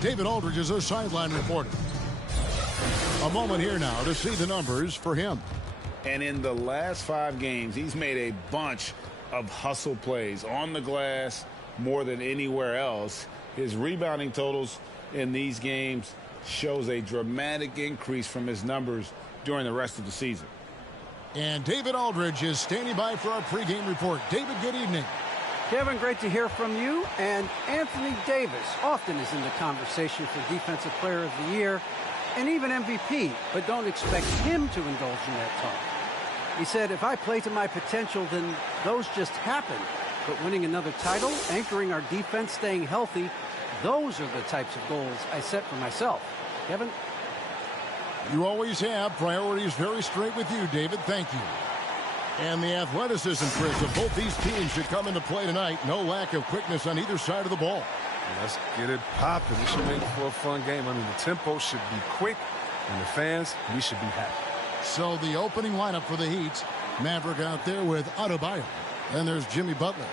David Aldridge is a sideline reporter. A moment here now to see the numbers for him. And in the last 5 games, he's made a bunch of hustle plays on the glass more than anywhere else. His rebounding totals in these games shows a dramatic increase from his numbers during the rest of the season. And David Aldridge is standing by for our pregame report. David, good evening. Kevin, great to hear from you. And Anthony Davis often is in the conversation for Defensive Player of the Year and even MVP, but don't expect him to indulge in that talk. He said, if I play to my potential, then those just happen. But winning another title, anchoring our defense, staying healthy, those are the types of goals I set for myself. Kevin? You always have priorities very straight with you, David. Thank you. And the athleticism, Chris, of both these teams should come into play tonight. No lack of quickness on either side of the ball. Let's get it popping. This should make for a fun game. I mean, the tempo should be quick, and the fans, we should be happy. So the opening lineup for the Heat, Maverick out there with Adebayo. Then there's Jimmy Butler.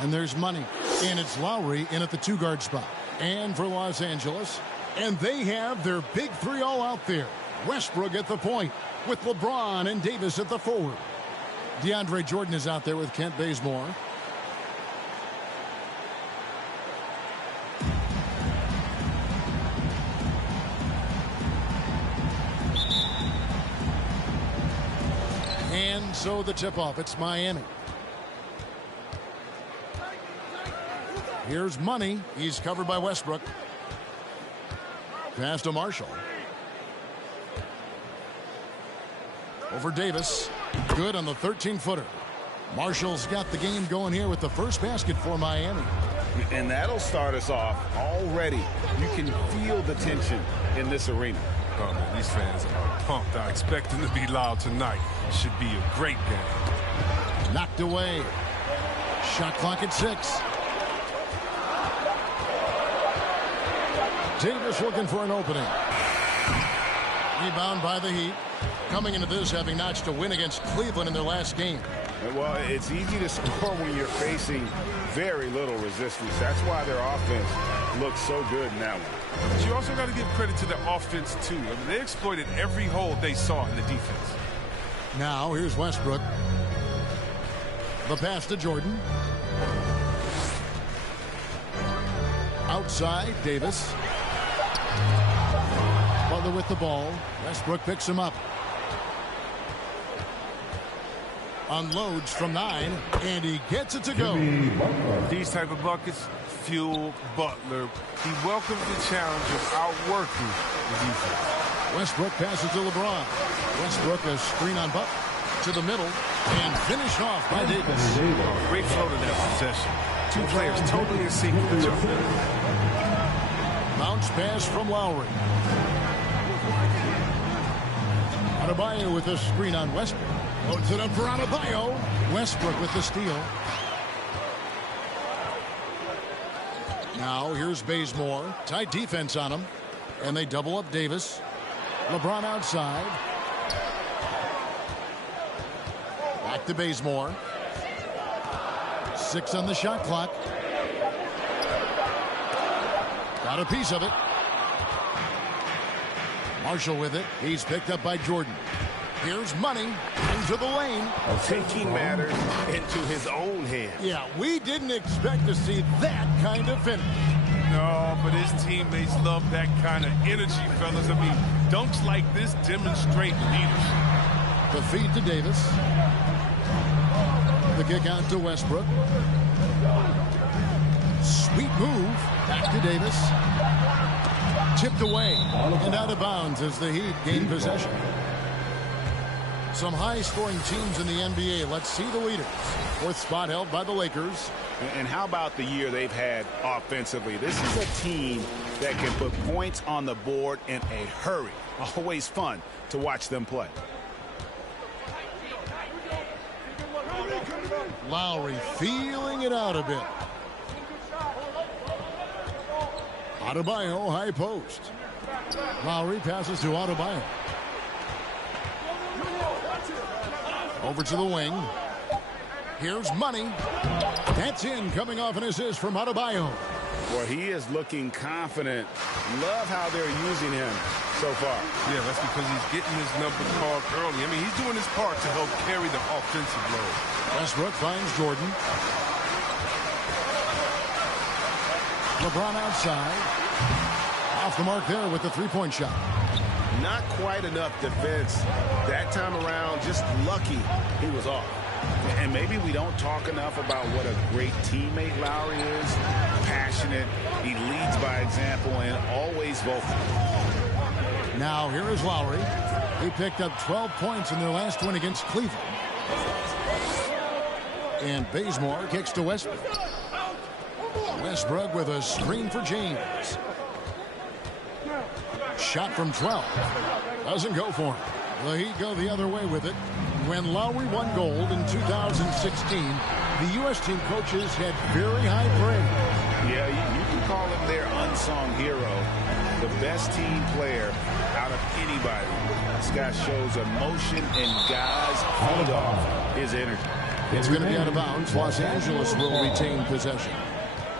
And there's Money. And it's Lowry in at the 2-guard spot. And for Los Angeles. And they have their big 3 all out there. Westbrook at the point with LeBron and Davis at the forward. DeAndre Jordan is out there with Kent Bazemore. And so the tip-off, it's Miami. Here's Money. He's covered by Westbrook. Pass to Marshall. Over Davis. Good on the 13-footer. Marshall's got the game going here with the first basket for Miami. And that'll start us off already. You can feel the tension in this arena. Oh, man, these fans are pumped. I expect them to be loud tonight. It should be a great game. Knocked away. Shot clock at 6. Davis looking for an opening. Rebound by the Heat. Coming into this having notched a win against Cleveland in their last game. Well, it's easy to score when you're facing very little resistance. That's why their offense looks so good in that one. But you also got to give credit to the offense, too. I mean, they exploited every hole they saw in the defense. Now, here's Westbrook. The pass to Jordan. Outside, Davis. Butler with the ball. Westbrook picks him up. Unloads from 9, and he gets it to go. These type of buckets fuel Butler. He welcomes the challenge of outworking the defense. Westbrook passes to LeBron. Westbrook a screen on Butler to the middle and finished off by Davis. Great flow to that possession. 2 players totally in sync with each other. Bounce pass from Lowry. Adebayo with a screen on Westbrook. Loads it up for Adebayo. Westbrook with the steal. Now here's Bazemore. Tight defense on him. And they double up Davis. LeBron outside. Back to Bazemore. 6 on the shot clock. Got a piece of it. Marshall with it. He's picked up by Jordan. Here's Money into the lane. Taking matters into his own hands. Yeah, we didn't expect to see that kind of finish. No, but his teammates love that kind of energy, fellas. I mean, dunks like this demonstrate leadership. The feed to Davis. The kick out to Westbrook. Sweet move. Back to Davis. Tipped away and out of bounds as the Heat gain possession. Some high-scoring teams in the NBA. Let's see the leaders. 4th spot held by the Lakers. And how about the year they've had offensively? This is a team that can put points on the board in a hurry. Always fun to watch them play. Lowry feeling it out a bit. Adebayo, high post. Lowry passes to Adebayo. Over to the wing. Here's Money. That's in, coming off an assist from Adebayo. Well, he is looking confident. Love how they're using him so far. Yeah, that's because he's getting his number called early. I mean, he's doing his part to help carry the offensive load. Westbrook finds Jordan. LeBron outside. Off the mark there with the three-point shot. Not quite enough defense that time around. Just lucky he was off. And maybe we don't talk enough about what a great teammate Lowry is. Passionate. He leads by example and always vocal. Now here is Lowry. He picked up 12 points in their last win against Cleveland. And Bazemore kicks to Westbrook. Westbrook with a screen for James. Shot from 12. Doesn't go for him. The Heat go the other way with it. When Lowry won gold in 2016, the U.S. team coaches had very high praise. Yeah, you can call him their unsung hero. The best team player out of anybody. This guy shows emotion and guys feed off his energy. It's going to be out of bounds. Los Angeles will retain possession.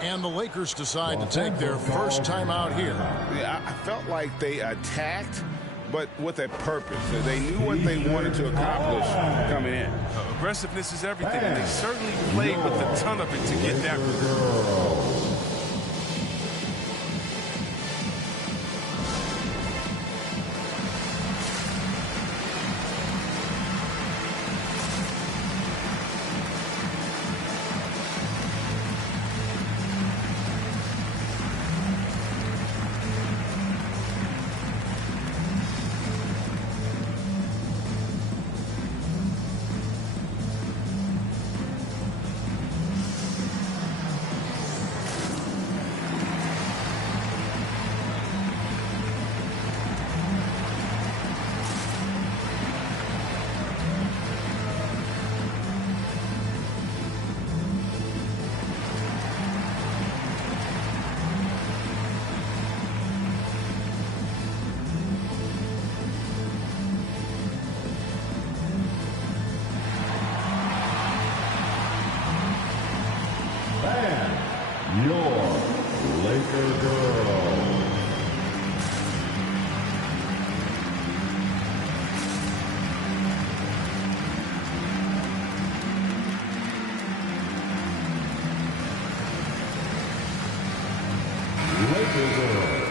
And the Lakers decide to take their first time out here. Yeah, I felt like they attacked, but with a purpose. They knew what they wanted to accomplish coming in. Aggressiveness is everything, and they certainly played with a ton of it to get that result.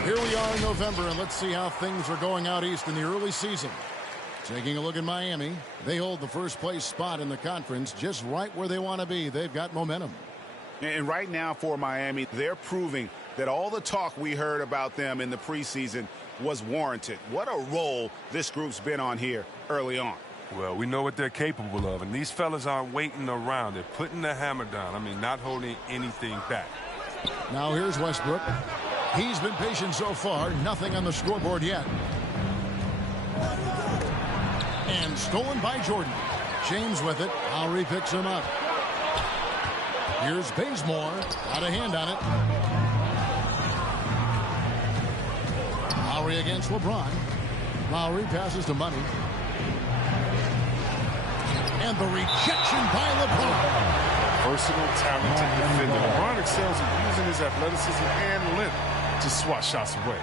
Here we are in November, and let's see how things are going out east in the early season. Taking a look at Miami, they hold the first place spot in the conference just right where they want to be. They've got momentum. And right now for Miami, they're proving that all the talk we heard about them in the preseason was warranted. What a role this group's been on here early on. Well, we know what they're capable of, and these fellas aren't waiting around. They're putting the hammer down. I mean, not holding anything back. Now here's Westbrook. He's been patient so far. Nothing on the scoreboard yet. And stolen by Jordan. James with it. Lowry picks him up. Here's Bazemore. Got a hand on it. Lowry against LeBron. Lowry passes to Money. And the rejection by LeBron. Versatile, talented defender. LeBron excels at using his athleticism and length to swat shots away.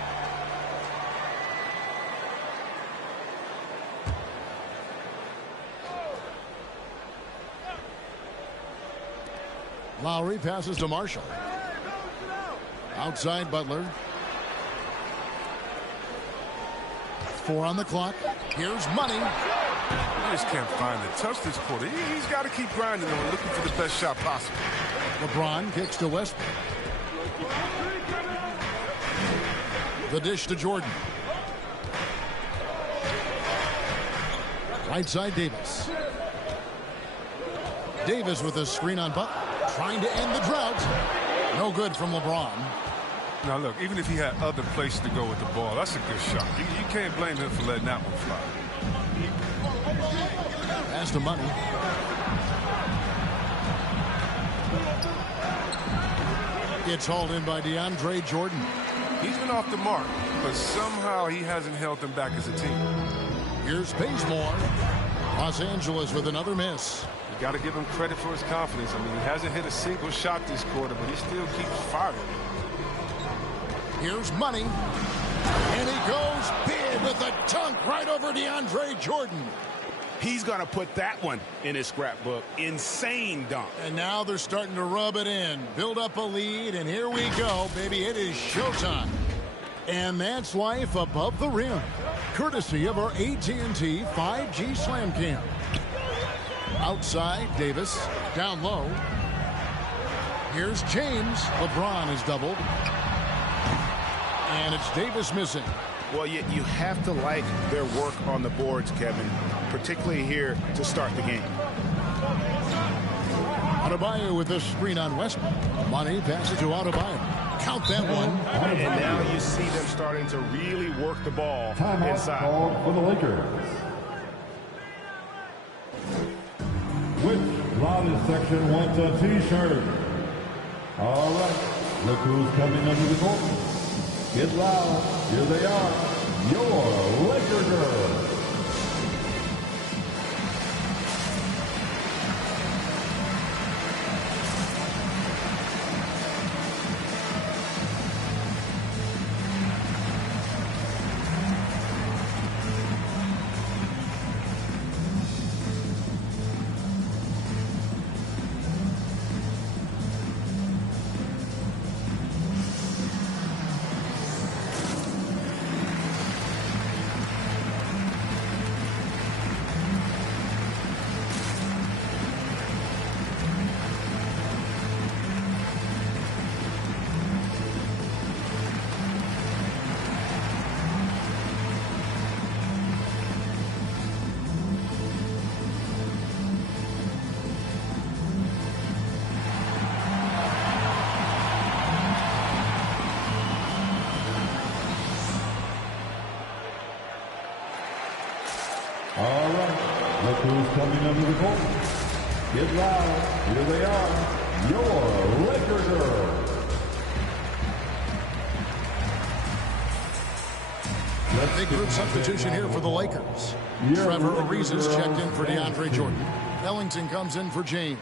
Lowry passes to Marshall. Outside Butler. 4 on the clock. Here's Money. He just can't find the touch this quarter. He's got to keep grinding and looking for the best shot possible. LeBron kicks to Westbrook. The dish to Jordan. Right side Davis. Davis with a screen on Butler. Trying to end the drought. No good from LeBron. Now look, even if he had other places to go with the ball, that's a good shot. You can't blame him for letting that one fly. Pass to Money. It's hauled in by DeAndre Jordan. He's been off the mark, but somehow he hasn't held them back as a team. Here's Bazemore. Los Angeles with another miss. You got to give him credit for his confidence. I mean, he hasn't hit a single shot this quarter, but he still keeps firing. Here's Money. And he goes big with a dunk right over DeAndre Jordan. He's going to put that one in his scrapbook. Insane dunk. And now they're starting to rub it in. Build up a lead, and here we go, baby. It is showtime. And that's life above the rim. Courtesy of our AT&T 5G Slam Cam. Outside, Davis. Down low. Here's James. LeBron is doubled. And it's Davis missing. Well, you have to like their work on the boards, Kevin, particularly here to start the game. Adebayo with a screen on Westbrook. Money passes to Adebayo. Count that one. And now you see them starting to really work the ball inside. Called for the Lakers. Which loudest section wants a T-shirt? All right, look who's coming under the court. Get loud. Here they are, your Laker girls. All right, look who's coming under the court. Get loud. Here they are, your Laker girls. Big group substitution here for the Lakers. Trevor Ariza's checked in for DeAndre Jordan. Ellington comes in for James.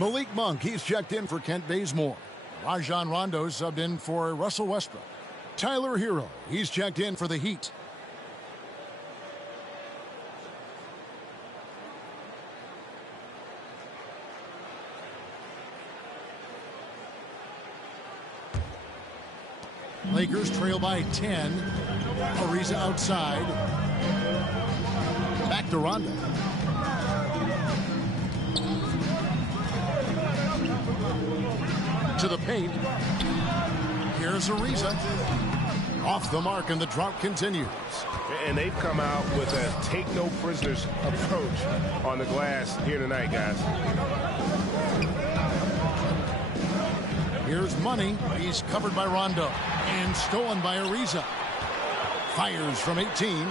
Malik Monk, he's checked in for Kent Bazemore. Rajon Rondo subbed in for Russell Westbrook. Tyler Hero, he's checked in for the Heat. Lakers trail by 10. Ariza outside. Back to Rondo. To the paint. Here's Ariza. Off the mark, and the drought continues. And they've come out with a take-no-prisoners approach on the glass here tonight, guys. Here's Money. He's covered by Rondo. And stolen by Ariza. Fires from 18.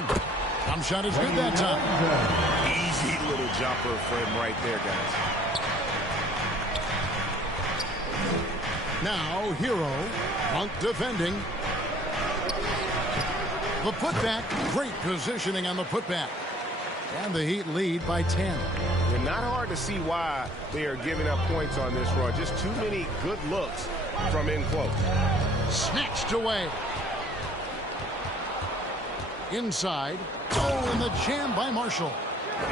Jump shot is good that time. Easy little jumper for him right there, guys. Now, Hero. Monk defending. The putback. Great positioning on the putback. And the Heat lead by 10. It's not hard to see why they are giving up points on this run. Just too many good looks from in close. Snatched away. Inside. Oh, and the jam by Marshall.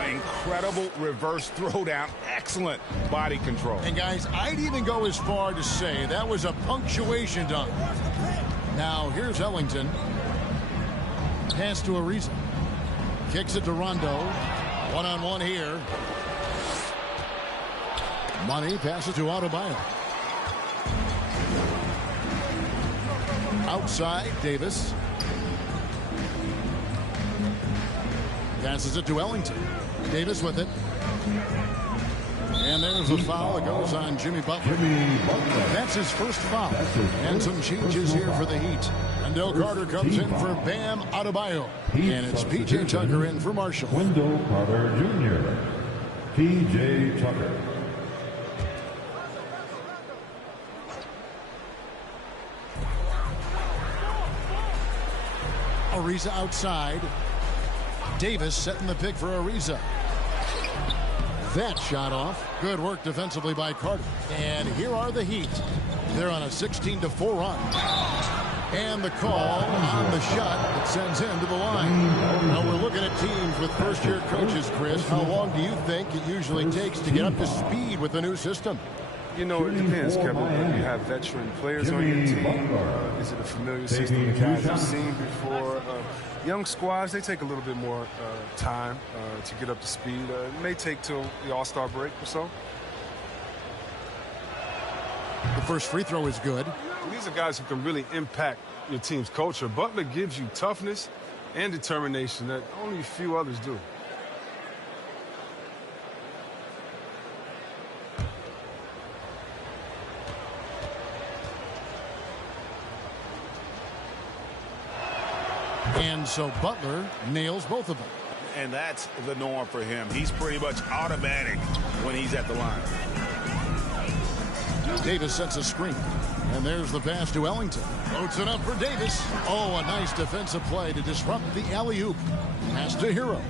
Incredible reverse throwdown. Excellent body control. And guys, I'd even go as far to say that was a punctuation dunk. Now, here's Ellington. Pass to Ariza. Kicks it to Rondo. One-on-one here. Money passes to Adebayo. Outside, Davis. Passes it to Ellington. Davis with it. And there's a foul that goes on Jimmy Butler. That's his first foul. And some changes here for the Heat. Wendell Carter comes in for Bam Adebayo. And it's P.J. Tucker in for Marshall. Wendell Carter Jr. P.J. Tucker. Ariza outside. Davis setting the pick for Ariza. That shot off. Good work defensively by Carter. And here are the Heat. They're on a 16-4 run. And the call on the shot that sends him to the line. Now we're looking at teams with first-year coaches, Chris. How long do you think it usually takes to get up to speed with the new system? You know, it depends, Kevin. When you have veteran players on your team, is it a familiar system the guys have seen before? Young squads, they take a little bit more time to get up to speed. It may take till the All-Star break or so. The first free throw is good. These are guys who can really impact your team's culture. Butler gives you toughness and determination that only a few others do. And so Butler nails both of them. And that's the norm for him. He's pretty much automatic when he's at the line. Davis sets a screen. And there's the pass to Ellington. Floats it up for Davis. Oh, a nice defensive play to disrupt the alley-oop. Pass to Hero.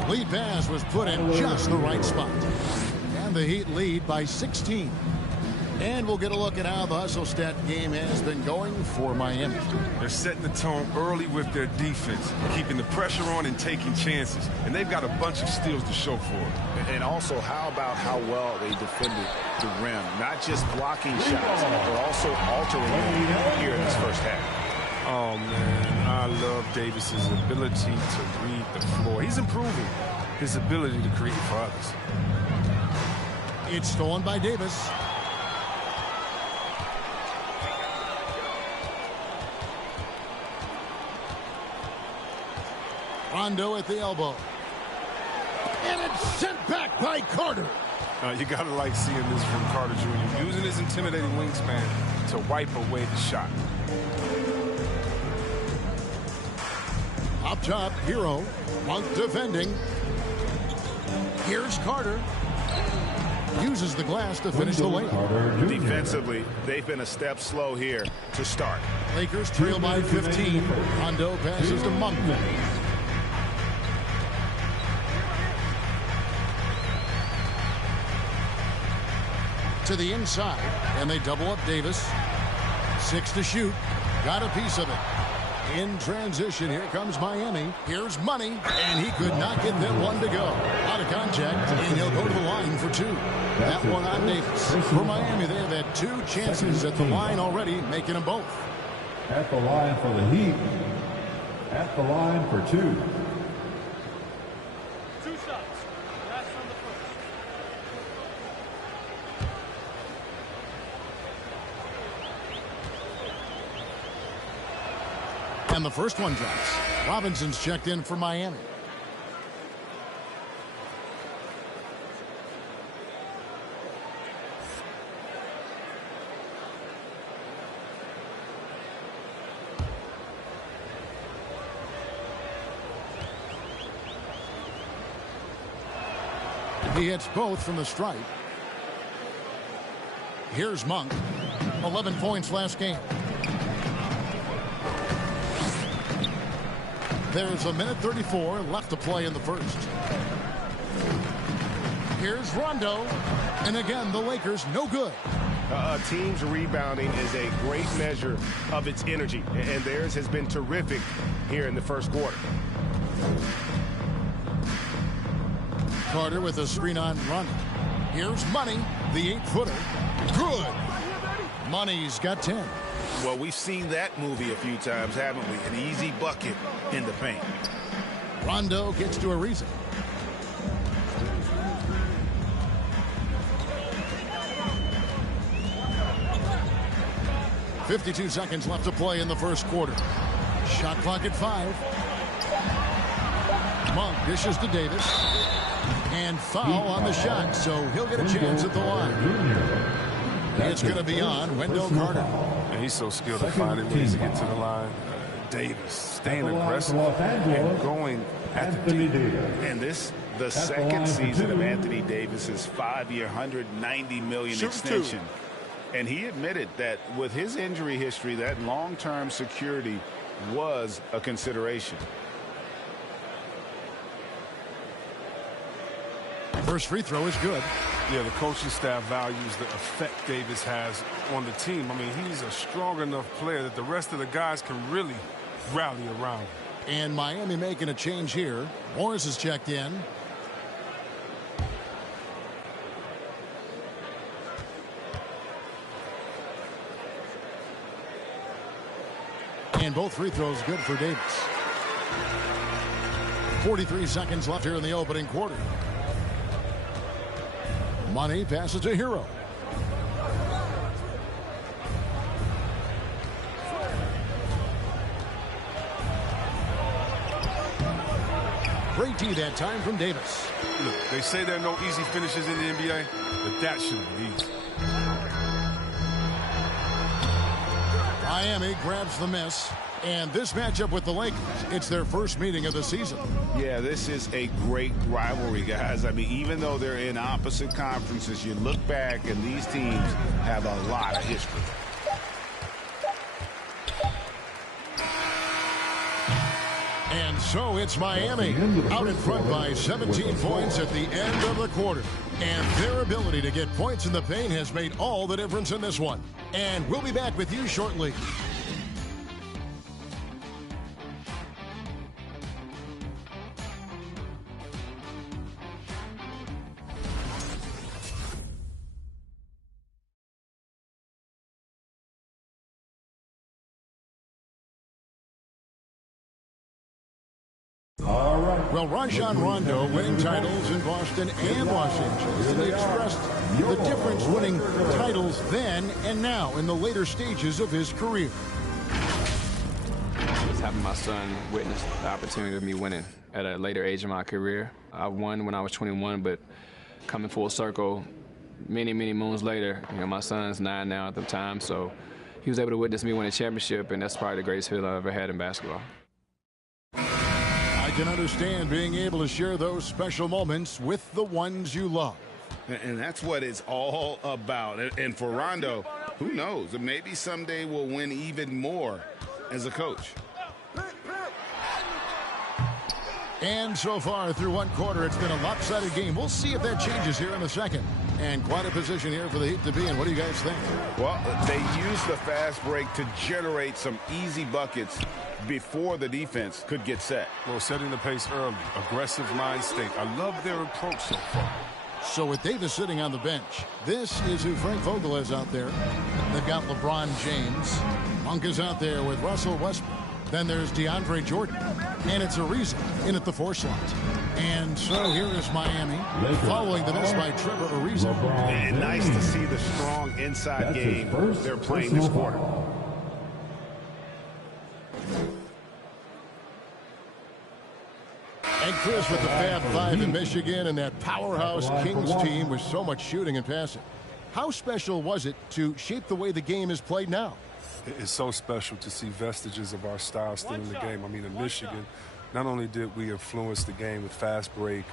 The lead pass was put in just the right spot. And the Heat lead by 16. And we'll get a look at how the hustle stat game has been going for Miami. They're setting the tone early with their defense, keeping the pressure on and taking chances. And they've got a bunch of steals to show for it. And also, how about how well they defended the rim? Not just blocking shots, but also altering them here in this first half. Oh, man, I love Davis's ability to read the floor. He's improving his ability to create for others. It's stolen by Davis. Rondo at the elbow. And it's sent back by Carter. You got to like seeing this from Carter Jr. using his intimidating wingspan to wipe away the shot. Up top, Hero. Monk defending. Here's Carter. Uses the glass to finish the layup. Defensively, they've been a step slow here to start. Lakers trail by 15. Rondo passes to Monk. To the inside, and they double up Davis. 6 to shoot. Got a piece of it. In transition, here comes Miami. Here's Money, and he could not get that one to go. Out of contact, and he'll go to the line for 2. That one on Davis. For Miami, they have had 2 chances at the line already, making them both. At the line for the Heat. At the line for 2. 2 shots. Last on the first. And the first one drops. Robinson's checked in for Miami. He hits both from the stripe. Here's Monk. 11 points last game. There's a minute 34 left to play in the first. Here's Rondo. And again, the Lakers no good. A team's rebounding is a great measure of its energy, and theirs has been terrific here in the first quarter. Carter with a screen on Rondo. Here's Money, the 8-footer. Good. Money's got 10. Well, we've seen that movie a few times, haven't we? An easy bucket in the paint. Rondo gets to Ariza. .52 seconds left to play in the first quarter. Shot clock at 5. Monk dishes to Davis. And foul on the shot, so he'll get a chance at the line. It's going to be on Wendell Carter. And he's so skilled at finding ways to get to the line. Davis staying aggressive and going at the deep. And this, the second season of Anthony Davis's 5-year, $190 million extension. And he admitted that with his injury history, that long-term security was a consideration. First free throw is good. Yeah, the coaching staff values the effect Davis has on the team. I mean, he's a strong enough player that the rest of the guys can really rally around him. And Miami making a change here. Morris is checked in. And both free throws good for Davis. 43 seconds left here in the opening quarter. Money passes to Hero. Great D that time from Davis. Look, they say there are no easy finishes in the NBA, but that shouldn't be easy. Miami grabs the miss. And this matchup with the Lakers, it's their first meeting of the season. Yeah, this is a great rivalry, guys. I mean, even though they're in opposite conferences, you look back and these teams have a lot of history. And so it's Miami out in front by 17 points at the end of the quarter. And their ability to get points in the paint has made all the difference in this one. And we'll be back with you shortly. All right. Well, Rajon Rondo winning titles in Boston and Los Angeles. And he expressed the difference winning titles then and now in the later stages of his career. Just having my son witness the opportunity of me winning at a later age in my career. I won when I was 21, but coming full circle many, many moons later, you know, my son's 9 now at the time, so he was able to witness me win a championship, and that's probably the greatest feeling I've ever had in basketball. I can understand being able to share those special moments with the ones you love. And that's what it's all about. And for Rondo, who knows? Maybe someday we'll win even more as a coach. And so far through one quarter, it's been a lopsided game. We'll see if that changes here in the second. And quite a position here for the Heat to be in. What do you guys think? Well, they used the fast break to generate some easy buckets before the defense could get set. Well, setting the pace early, aggressive mind state. I love their approach so far. So with Davis sitting on the bench, this is who Frank Vogel is out there. They've got LeBron James. Monk is out there with Russell Westbrook. Then there's DeAndre Jordan. And it's Ariza in at the 4 slot. And so here is Miami following the miss by Trevor Ariza. And nice to see the strong inside game they're playing this quarter. And Chris with the Fab Five in Michigan and that powerhouse Kings team with so much shooting and passing. How special was it to shape the way the game is played now? It's so special to see vestiges of our style still in the game. I mean, in Michigan, not only did we influence the game with fast break,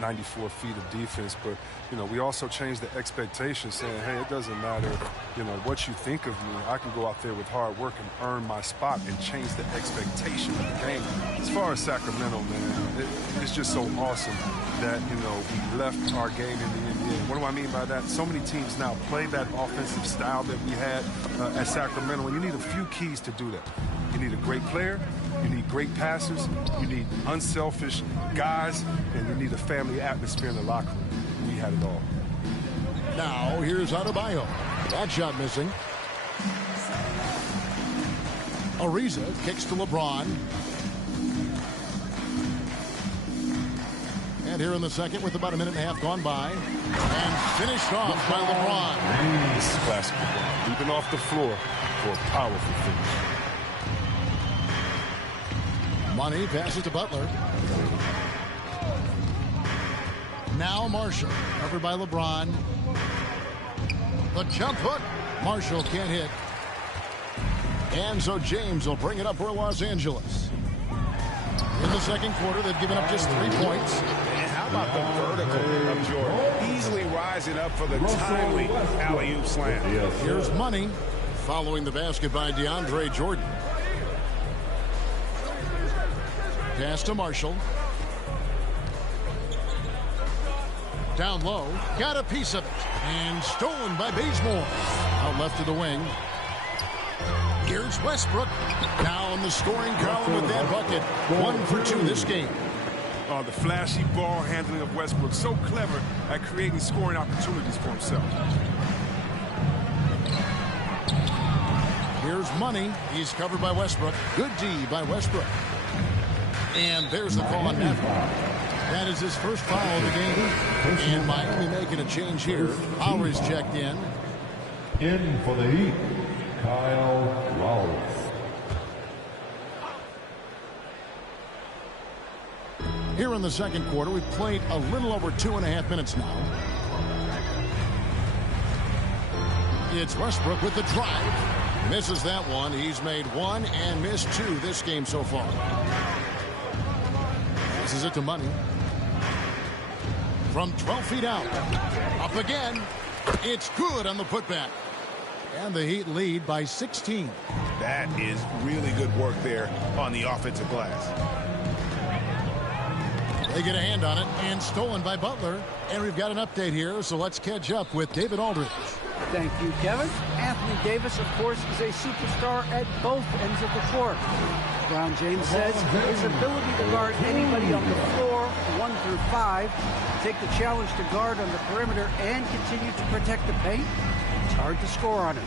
94 feet of defense, but, you know, we also changed the expectation, saying, hey, it doesn't matter, you know, what you think of me. I can go out there with hard work and earn my spot and change the expectation of the game. As far as Sacramento, man, it's just so awesome that, you know, we left our game in the NBA. What do I mean by that? So many teams now play that offensive style that we had at Sacramento, and you need a few keys to do that. You need a great player, you need great passers, you need unselfish guys, and you need a family atmosphere in the locker room. We had it all. Now here's Adebayo. That shot missing. Ariza kicks to LeBron. And here in the second with about a minute and a half gone by. And finished off by LeBron. This is classic LeBron. Leaping off the floor for a powerful finish. Money passes to Butler. Now Marshall, covered by LeBron. The jump hook. Marshall can't hit. And so James will bring it up for Los Angeles. In the second quarter, they've given up just 3 points. And how about the vertical of Jordan? Easily rising up for the timely alley-oop slam. Here's Money following the basket by DeAndre Jordan. Pass to Marshall. Down low, got a piece of it, and stolen by Bazemore. Out left of the wing. Here's Westbrook. Down the scoring column with that bucket. 1 for 2 this game. Oh, the flashy ball handling of Westbrook. So clever at creating scoring opportunities for himself. Here's Money. He's covered by Westbrook. Good D by Westbrook. And there's the call on Maverick. That is his first foul of the game. And Miami making a change here. Lowry's checked in. In for the Heat, Kyle Lowry. Here in the second quarter, we've played a little over 2.5 minutes now. It's Westbrook with the drive. Misses that one. He's made 1 and missed 2 this game so far. Passes it to Money. From 12 feet out. Up again. It's good on the putback. And the Heat lead by 16. That is really good work there on the offensive glass. They get a hand on it, and stolen by Butler. And we've got an update here, so let's catch up with David Aldridge. Thank you, Kevin. Anthony Davis, of course, is a superstar at both ends of the court. LeBron James says his ability to guard anybody on the floor, 1 through 5, take the challenge to guard on the perimeter, and continue to protect the paint, it's hard to score on him.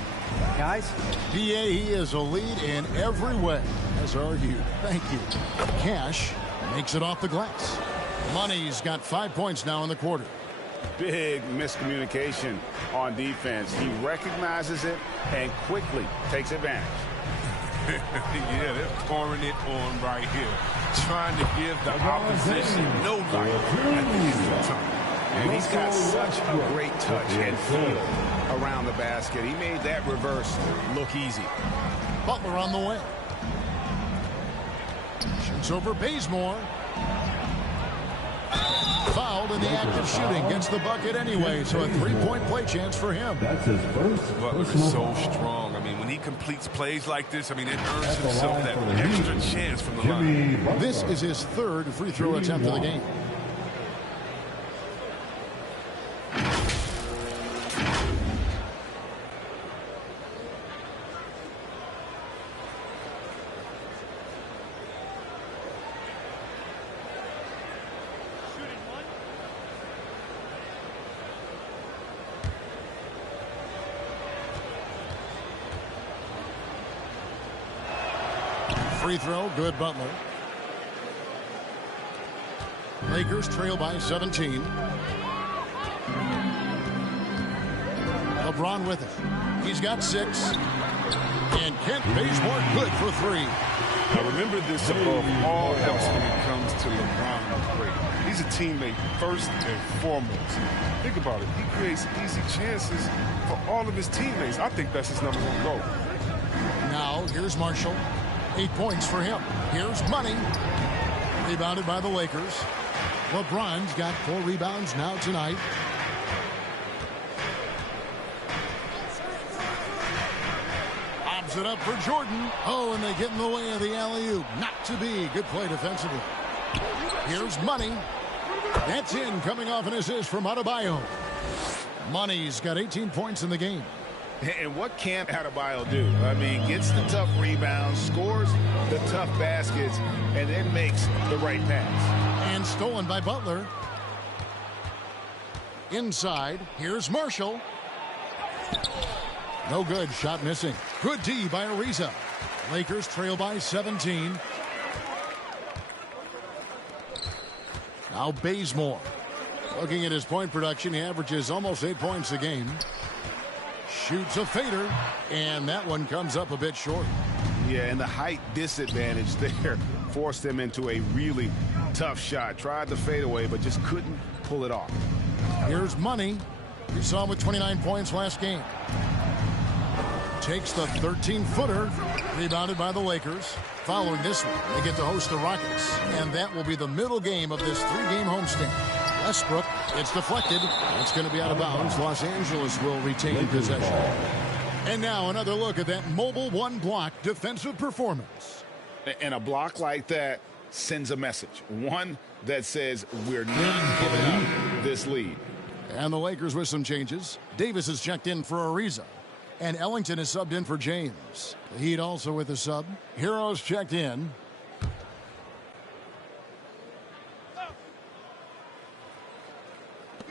Guys? DA, he is a lead in every way, as are you. Thank you. Cash makes it off the glass. Money's got 5 points now in the quarter. Big miscommunication on defense. He recognizes it and quickly takes advantage. Yeah, they're pouring it on right here. Trying to give the opposition no light at the end of time. And he's got such a great touch and feel around the basket. He made that reverse look easy. Butler on the way. Shoots over Bazemore. Fouled in the act of shooting. Gets the bucket anyway, so a 3-point play chance for him. That's his first. Butler is so strong. I mean, when he completes plays like this, I mean, it earns himself that extra chance from the line. This is his third free throw attempt of the game. Free throw, good Butler. Lakers trail by 17. LeBron with it. He's got 6. And Kent Bazemore good for 3. Now remember this above all else when it comes to LeBron great. He's a teammate first and foremost. Think about it. He creates easy chances for all of his teammates. I think that's his #1 goal. Now here's Marshall. 8 points for him. Here's Money. Rebounded by the Lakers. LeBron's got 4 rebounds now tonight. Lobs it up for Jordan. Oh, and they get in the way of the alley-oop. Not to be. Good play defensively. Here's Money. That's in, coming off an assist from Adebayo. Money's got 18 points in the game. And what can't Adebayo do? I mean, gets the tough rebounds, scores the tough baskets, and then makes the right pass. And stolen by Butler. Inside, here's Marshall. No good, shot missing. Good D by Ariza. Lakers trail by 17. Now Bazemore. Looking at his point production, he averages almost 8 points a game. Shoots a fader, and that one comes up a bit short. Yeah, and the height disadvantage there forced him into a really tough shot. Tried the fadeaway, but just couldn't pull it off. Here's Money. We saw him with 29 points last game. Takes the 13-footer. Rebounded by the Lakers. Following this one, they get to host the Rockets. And that will be the middle game of this 3-game homestand. Westbrook, it's deflected. It's going to be out of bounds. Los Angeles will retain possession. And now another look at that mobile one-block defensive performance. And a block like that sends a message. One that says we're not giving up this lead. And the Lakers with some changes. Davis is checked in for Ariza. And Ellington is subbed in for James. The Heat also with a sub. Heroes checked in.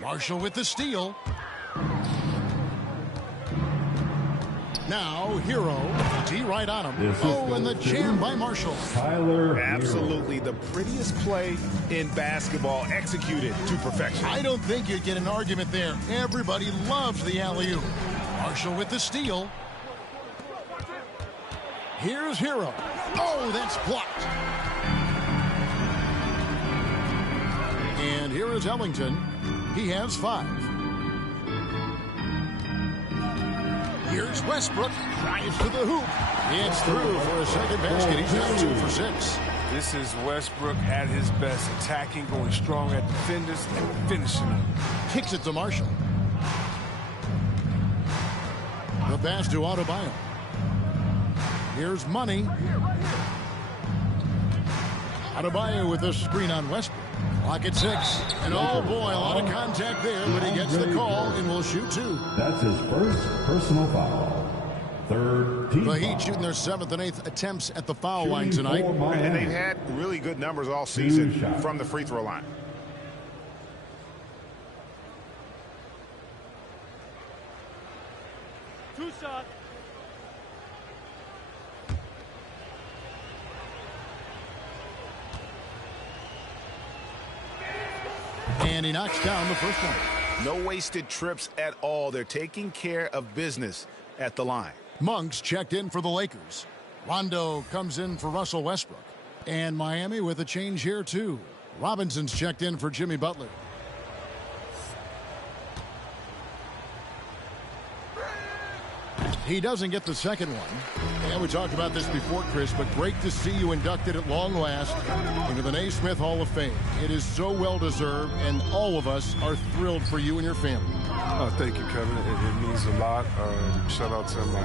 Marshall with the steal. Now, Hero. D right on him. Oh, and the jam by Marshall. Absolutely the prettiest play in basketball, executed to perfection. I don't think you'd get an argument there. Everybody loves the alley-oop. Marshall with the steal. Here's Hero. Oh, that's blocked. And here is Ellington. He has 5. Here's Westbrook. Drives to the hoop. It's through for a second basket. He's now 2 for 6. This is Westbrook at his best, attacking, going strong at defenders, and finishing them. Kicks it to Marshall. The pass to Adebayo. Here's Money. Adebayo with the screen on Westbrook. Clock at 6. And oh boy, a lot of contact there, but he gets the call and will shoot 2. That's his first personal foul. Third team The Heat foul. shooting their 7th and 8th attempts at the foul line tonight. And they've had really good numbers all season from the free throw line. Two shots. And he knocks down the first one. No wasted trips at all. They're taking care of business at the line. Monks checked in for the Lakers. Rondo comes in for Russell Westbrook. And Miami with a change here too. Robinson's checked in for Jimmy Butler. He doesn't get the second one. And we talked about this before, Chris, but great to see you inducted at long last into the Naismith Hall of Fame. It is so well-deserved, and all of us are thrilled for you and your family. Oh, thank you, Kevin. It means a lot. Shout out to my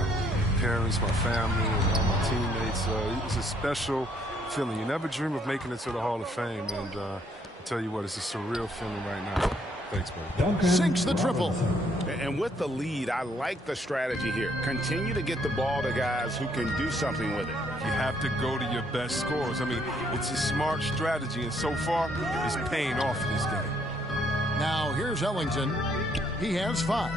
parents, my family, and all my teammates. It's a special feeling. You never dream of making it to the Hall of Fame, and I tell you what, it's a surreal feeling right now. Thanks, man. Sinks the triple. And with the lead, I like the strategy here. Continue to get the ball to guys who can do something with it. You have to go to your best scorers. I mean, it's a smart strategy, and so far, it's paying off in this game. Now, here's Ellington. He has 5.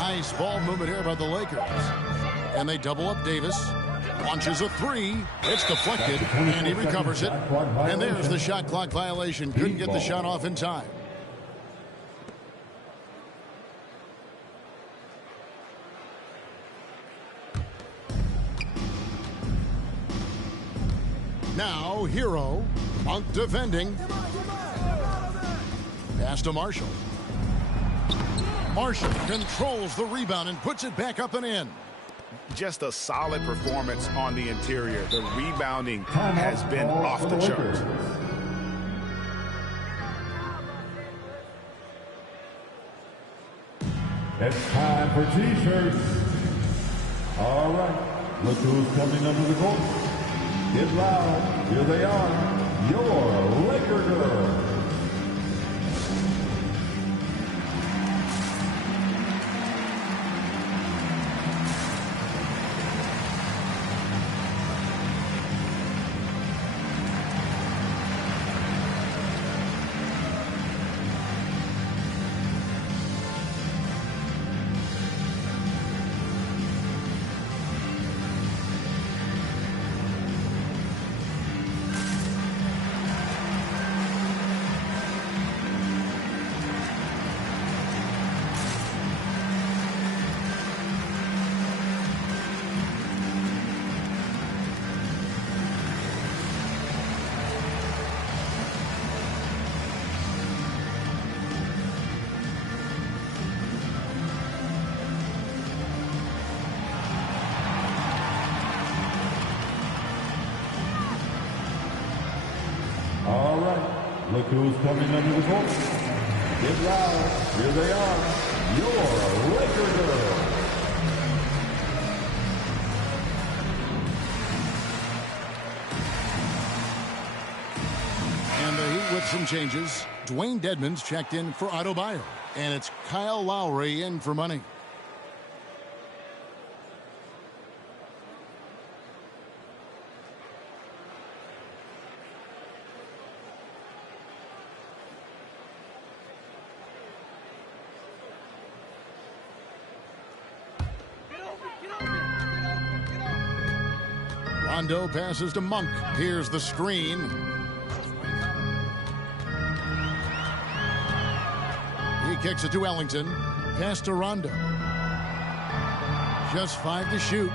Nice ball movement here by the Lakers. And they double up Davis. Launches a 3. It's deflected, and he recovers it. And there's the shot clock violation. Couldn't get the shot off in time. Now, Hero. Monk defending. Pass to Marshall. Marshall controls the rebound and puts it back up and in. Just a solid performance on the interior. The rebounding has been off the charts. It's time for T-shirts. All right, look who's coming under the court. Get loud. Here they are, your Laker girls. All right, look who's coming under the court. Get loud. Here they are, your Laker girls. And the Heat with some changes. Dwayne Dedmon's checked in for Adebayo. And it's Kyle Lowry in for money. Rondo passes to Monk. Here's the screen. He kicks it to Ellington. Pass to Rondo. Just 5 to shoot.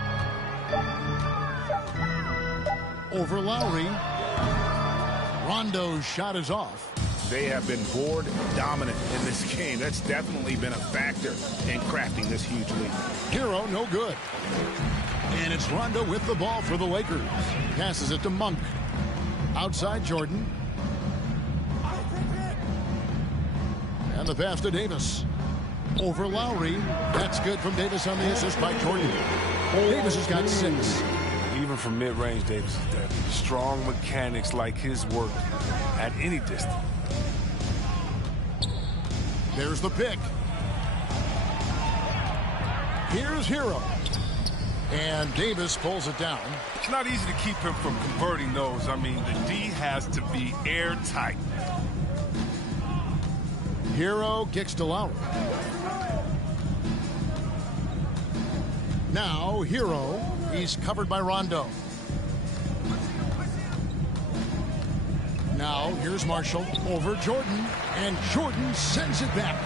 Over Lowry. Rondo's shot is off. They have been board dominant in this game. That's definitely been a factor in crafting this huge lead. Hero, no good. And it's Rondo with the ball for the Lakers. Passes it to Monk. Outside Jordan. And the pass to Davis. Over Lowry. That's good from Davis on the assist by Jordan. Davis has got 6. Even from mid-range, Davis is deadly. Strong mechanics like his work at any distance. There's the pick. Here's Hero. And Davis pulls it down. It's not easy to keep him from converting those. I mean, the D has to be airtight. Hero kicks to Lowry. Now Hero. He's covered by Rondo. Now here's Marshall over Jordan. And Jordan sends it back.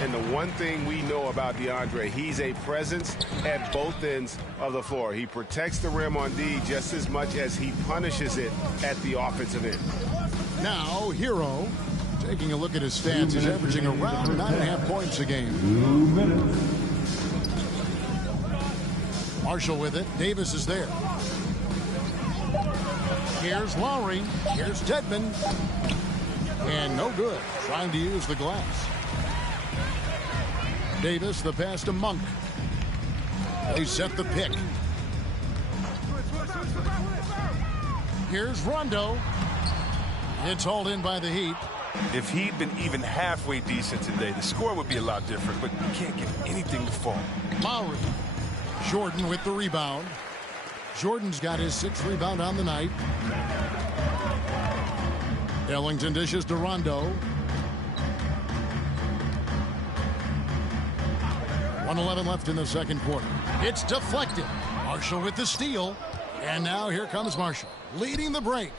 And the one thing we know about DeAndre, he's a presence at both ends of the floor. He protects the rim on D just as much as he punishes it at the offensive end. Now Hero. Taking a look at his stats, he's averaging around 9.5 points a game. 2 minutes. Marshall with it. Davis is there. Here's Lowry. Here's Dedmon. And no good. Trying to use the glass. Davis, the pass to Monk. They set the pick. Here's Rondo. It's hauled in by the Heat. If he'd been even halfway decent today, the score would be a lot different, but you can't get anything to fall. Lowry. Jordan with the rebound. Jordan's got his 6th rebound on the night. Ellington dishes to Rondo. 1:11 left in the second quarter. It's deflected. Marshall with the steal. And now here comes Marshall, leading the break.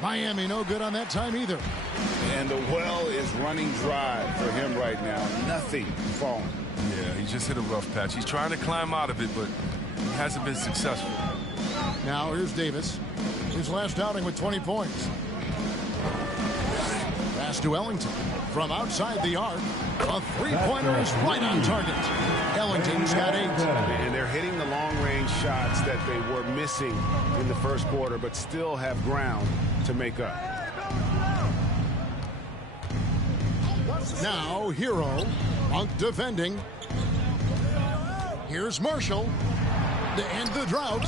Miami no good on that time either. And the well is running dry for him right now. Nothing falling. Yeah, he just hit a rough patch. He's trying to climb out of it, but he hasn't been successful. Now here's Davis. His last outing with 20 points. Pass to Ellington. From outside the arc, a three-pointer is right on target. Ellington's got 8. And they're hitting the long-range shots that they were missing in the first quarter, but still have ground to make up. Now Hero. Monk defending. Here's Marshall to end the drought.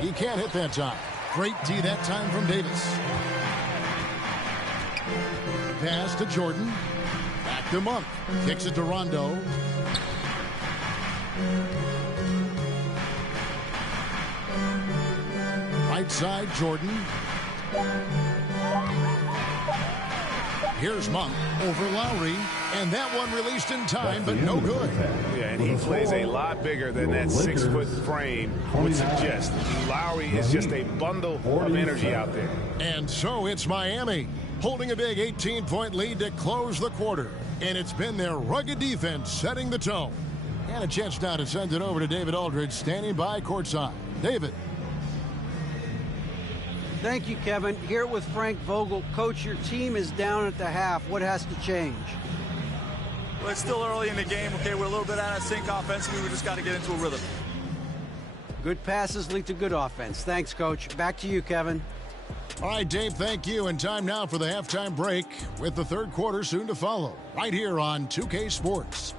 He can't hit that time. Great D that time from Davis. Pass to Jordan. Back to Monk. Kicks it to Rondo. Right side, Jordan. Here's Monk over Lowry. And that one released in time, but no good. Yeah, and he plays a lot bigger than that 6-foot frame would suggest. Lowry is just a bundle of energy out there. And so it's Miami, holding a big 18-point lead to close the quarter. And it's been their rugged defense setting the tone. And a chance now to send it over to David Aldridge, standing by courtside. David. Thank you, Kevin. Here with Frank Vogel. Coach, your team is down at the half. What has to change? Well, it's still early in the game. Okay, we're a little bit out of sync offensively. We just got to get into a rhythm. Good passes lead to good offense. Thanks, Coach. Back to you, Kevin. All right, Dave, thank you. And time now for the halftime break with the third quarter soon to follow. Right here on 2K Sports.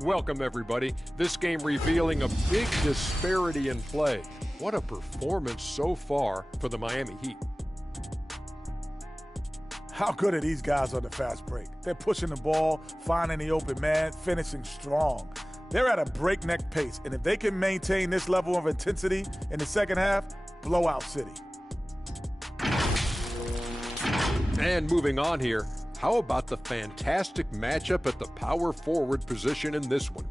Welcome, everybody. This game revealing a big disparity in play. What a performance so far for the Miami Heat. How good are these guys on the fast break? They're pushing the ball, finding the open man, finishing strong. They're at a breakneck pace, and if they can maintain this level of intensity in the second half, blowout city. And moving on here, how about the fantastic matchup at the power forward position in this one?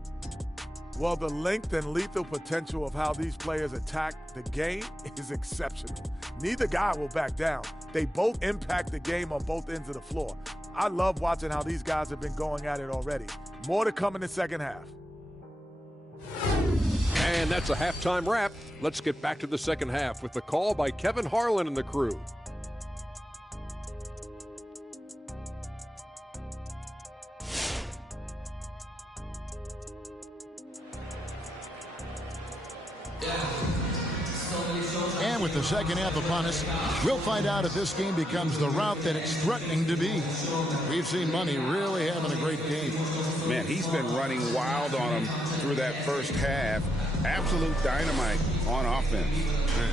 Well, the length and lethal potential of how these players attack the game is exceptional. Neither guy will back down. They both impact the game on both ends of the floor. I love watching how these guys have been going at it already. More to come in the second half. And that's a halftime wrap. Let's get back to the second half with the call by Kevin Harlan and the crew. And with the second half upon us, we'll find out if this game becomes the route that it's threatening to be. We've seen Money really having a great game. Man, he's been running wild on him through that first half. Absolute dynamite on offense.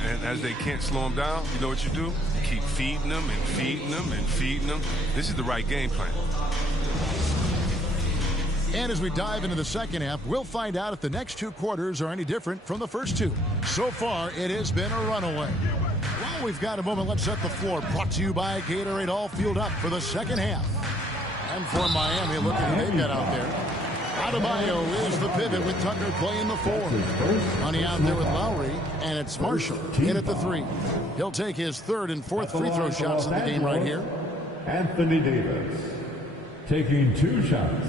And as they can't slow him down, you know what you do? Keep feeding them and feeding them and feeding them. This is the right game plan. And as we dive into the second half, we'll find out if the next two quarters are any different from the first two. So far, it has been a runaway. While we've got a moment, let's set the floor. Brought to you by Gatorade, all fueled up for the second half. And for Miami, look at who they've got out there. Adebayo is the pivot with Tucker playing the four. Money out there with Lowry, and it's Marshall in at the three. He'll take his third and fourth free throw shots in the game right here. Anthony Davis taking 2 shots.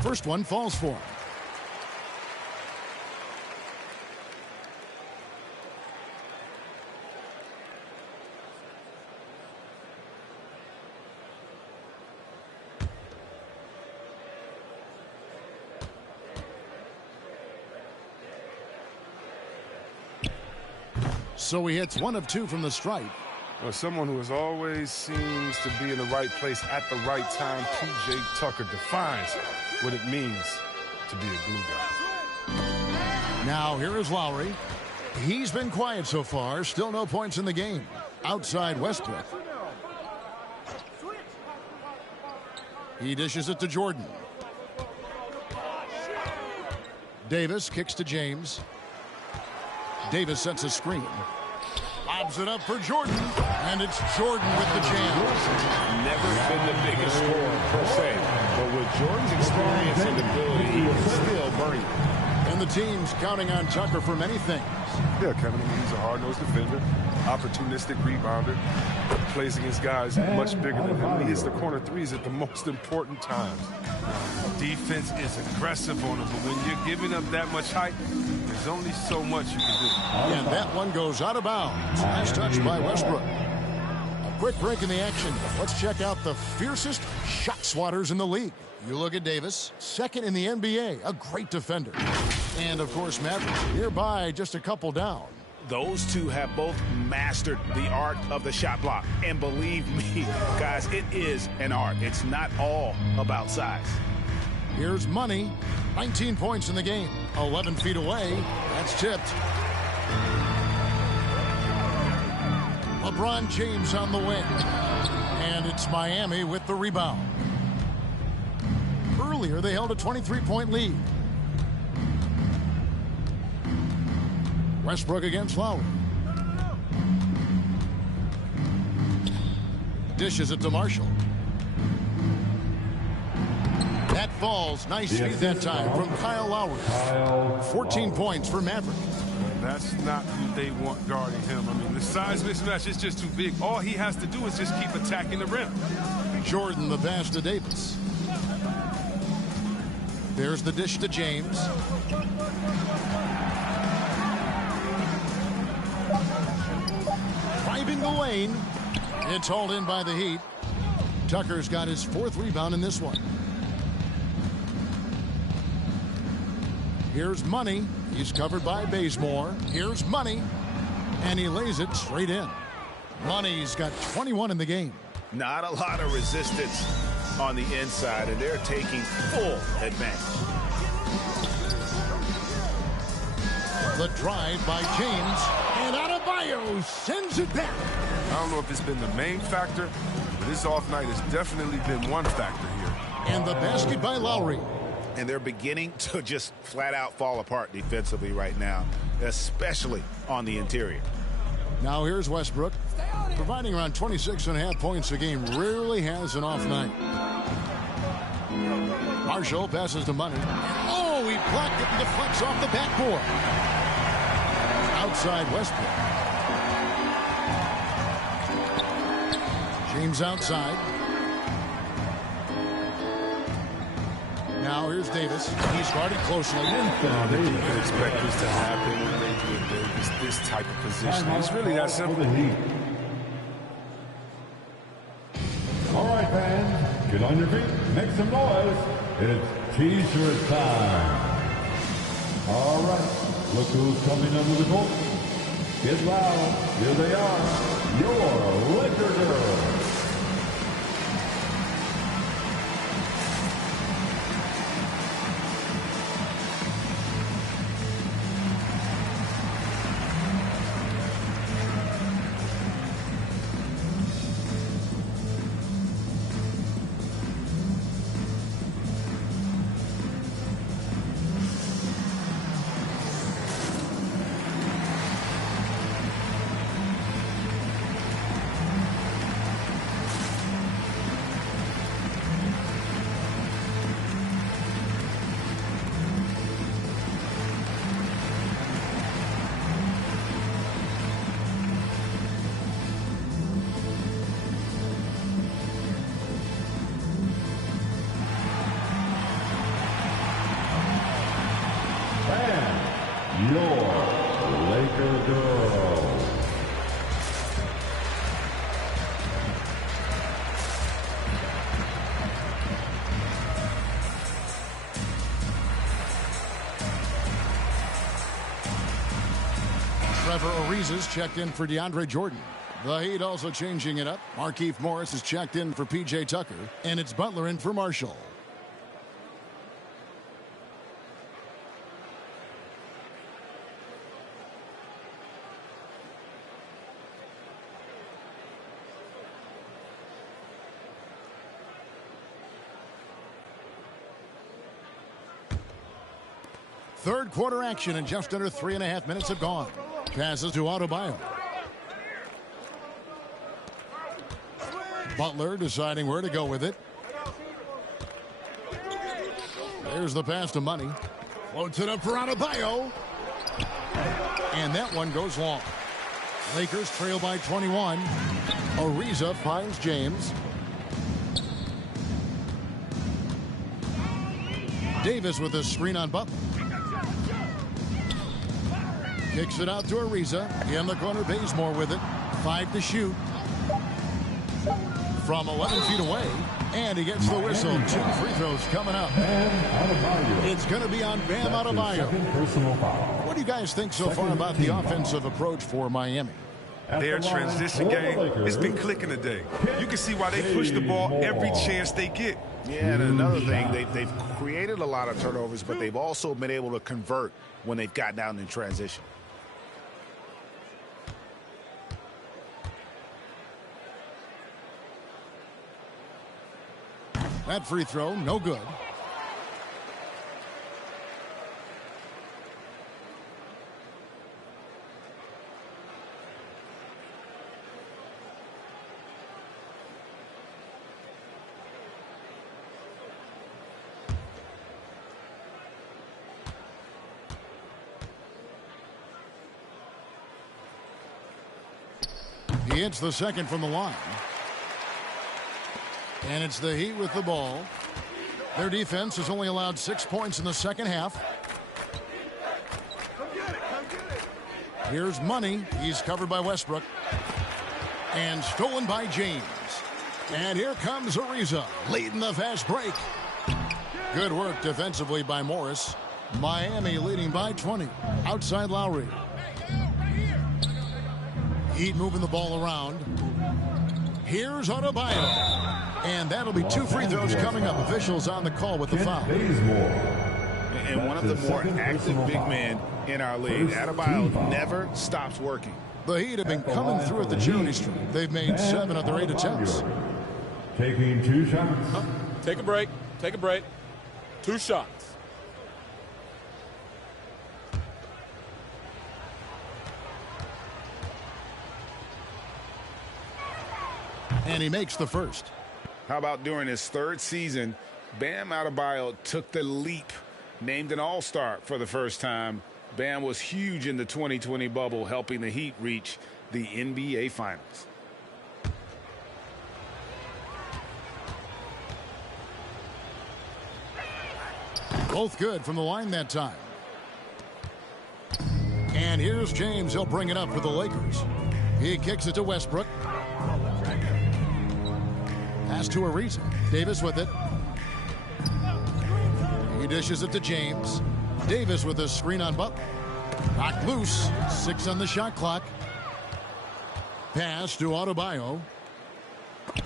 First one falls for him. So he hits 1 of 2 from the stripe. Well, someone who always seems to be in the right place at the right time, P.J. Tucker defines what it means to be a glue guy. Now here is Lowry. He's been quiet so far. Still no points in the game. Outside Westbrook. He dishes it to Jordan. Davis kicks to James. Davis sets a screen. Lobs it up for Jordan. And it's Jordan with the jam. Never been the biggest scorer per se, but with Jordan's experience and ability, he can still burn you. And the team's counting on Tucker for many things. Yeah, Kevin, I mean, he's a hard-nosed defender, opportunistic rebounder, plays against guys much bigger than him. He hits the corner threes at the most important times. Defense is aggressive on him, but when you're giving up that much height, there's only so much you can do. And that one goes out of bounds. Nice touch by Westbrook. A quick break in the action. Let's check out the fiercest shot swatters in the league. You look at Davis, second in the NBA, a great defender. And, of course, Maverick nearby, just a couple down. Those two have both mastered the art of the shot block. And believe me, guys, it is an art. It's not all about size. Here's Money. 19 points in the game. 11 feet away. That's tipped. LeBron James on the wing. And it's Miami with the rebound. Earlier, they held a 23-point lead. Westbrook against Lowry. Dishes it to Marshall. That falls. Nice feed that time from Kyle Lowry. 14 points for Maverick. That's not who they want guarding him. I mean, the size mismatch is just too big. All he has to do is just keep attacking the rim. Jordan the pass to Davis. There's the dish to James. Driving the lane. It's hauled in by the Heat. Tucker's got his 4th rebound in this one. Here's Money. He's covered by Bazemore. Here's Money. And he lays it straight in. Money's got 21 in the game. Not a lot of resistance on the inside, and they're taking full advantage. The drive by James, and Adebayo sends it back. I don't know if it's been the main factor, but this off night has definitely been one factor here. And the basket by Lowry. And they're beginning to just flat out fall apart defensively right now, especially on the interior. Now here's Westbrook, providing around 26.5 points a game. Rarely has an off night. Marshall passes to Money. Oh, he blocked it and deflects off the backboard. Outside Westbrook. James outside. Now here's Davis. He's guarded closely. You can expect this to happen when they do this type of position. It's really that simple. All right, fans, get on your feet, make some noise. It's T-shirt time. All right, look who's coming under the court. Get loud. Here they are, your Laker girls. Your Laker girls. Trevor Ariza's checked in for DeAndre Jordan. The Heat also changing it up. Markieff Morris is checked in for P.J. Tucker. And it's Butler in for Marshall. Third quarter action, and just under 3.5 minutes have gone. Passes to Adebayo. Butler deciding where to go with it. There's the pass to Money. Floats it up for Adebayo. And that one goes long. Lakers trail by 21. Ariza finds James. Davis with a screen on Butler. Kicks it out to Ariza. In the corner, Bazemore with it. 5 to shoot. From 11 feet away. And he gets the whistle. 2 free throws coming up. It's going to be on Bam Adebayo. What do you guys think so far about the offensive approach for Miami? Their transition game, it's been clicking today. You can see why they push the ball every chance they get. Yeah, and another thing, they've created a lot of turnovers, but they've also been able to convert when they've got down in transition. That free throw, no good. He hits the second from the line. And it's the Heat with the ball. Their defense has only allowed 6 points in the second half. Here's Money. He's covered by Westbrook. And stolen by James. And here comes Ariza, leading the fast break. Good work defensively by Morris. Miami leading by 20. Outside Lowry. Heat moving the ball around. Here's Adebayo. And that'll be 2 free throws coming up. Officials on the call with the foul. And one of the more active big men in our league. Adebayo never stops working. The Heat have been coming through at the charity stripe. They've made 7 of their 8 attempts. Taking 2 shots. Take a break. Take a break. 2 shots. And he makes the first. How about during his 3rd season, Bam Adebayo took the leap, named an all-star for the first time. Bam was huge in the 2020 bubble, helping the Heat reach the NBA Finals. Both good from the line that time. And here's James. He'll bring it up for the Lakers. He kicks it to Westbrook. Pass to Ariza. Davis with it. He dishes it to James. Davis with a screen on Butler. Knocked loose. 6 on the shot clock. Pass to Adebayo.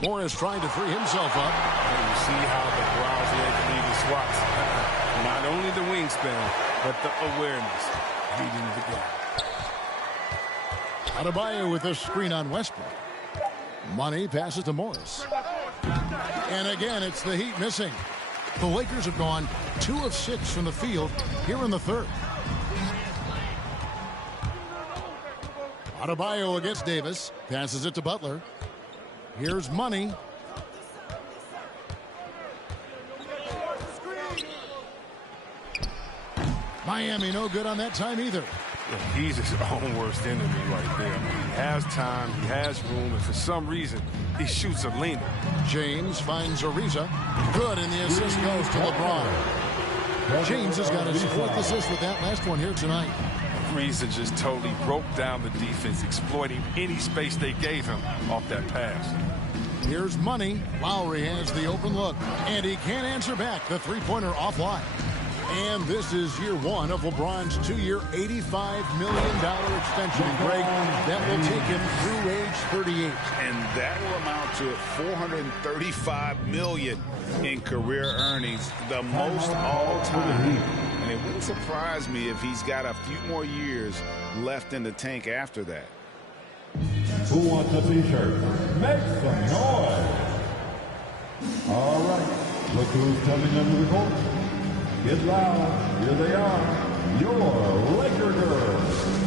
Morris trying to free himself up. And you see how the Browns lead the swats. Not only the wingspan, but the awareness. Reading the game. Adebayo with a screen on Westbrook. Money passes to Morris. And again, it's the Heat missing. The Lakers have gone 2 of 6 from the field here in the 3rd. Adebayo against Davis. Passes it to Butler. Here's Money. Miami no good on that time either. He's his own worst enemy right there. He has time, he has room, and for some reason, he shoots a leaner. James finds Ariza. Good, and the assist goes to LeBron. James has got his 4th assist with that last one here tonight. Ariza just totally broke down the defense, exploiting any space they gave him off that pass. Here's Money. Lowry has the open look, and he can't answer back. The three-pointer offline. And this is year 1 of LeBron's 2-year, $85 million extension. And Greg, that will take him through age 38. And that will amount to $435 million in career earnings, the most all time. And it wouldn't surprise me if he's got a few more years left in the tank after that. Who wants a t-shirt? Make some noise. All right, look who's coming under the court. Get loud. Here they are, your Laker girls.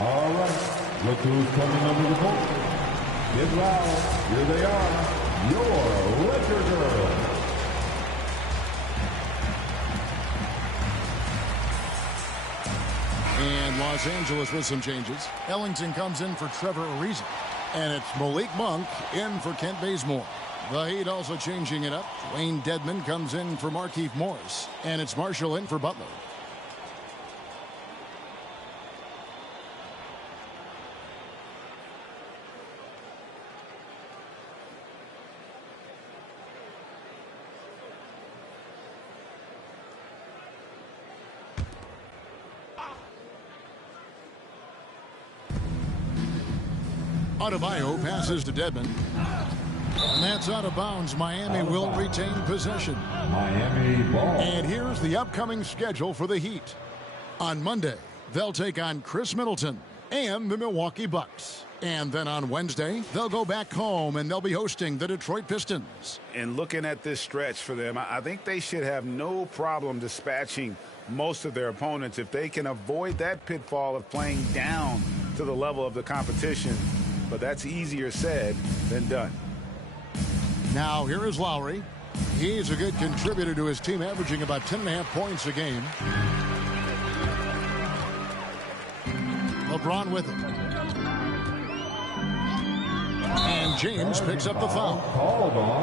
All right, look who's coming under the court. Get loud. Here they are, your Laker girls. And Los Angeles with some changes. Ellington comes in for Trevor Ariza. And it's Malik Monk in for Kent Bazemore. The Heat also changing it up. Wayne Dedmon comes in for Markieff Morris. And it's Marshall in for Butler. Adebayo passes to Dedmon. And that's out of bounds. Miami will retain possession. Miami ball. And here's the upcoming schedule for the Heat. On Monday, they'll take on Chris Middleton and the Milwaukee Bucks. And then on Wednesday, they'll go back home and they'll be hosting the Detroit Pistons. And looking at this stretch for them, I think they should have no problem dispatching most of their opponents if they can avoid that pitfall of playing down to the level of the competition. But that's easier said than done. Now here is Lowry. He's a good contributor to his team, averaging about 10.5 points a game. LeBron with it. And James picks up the foul.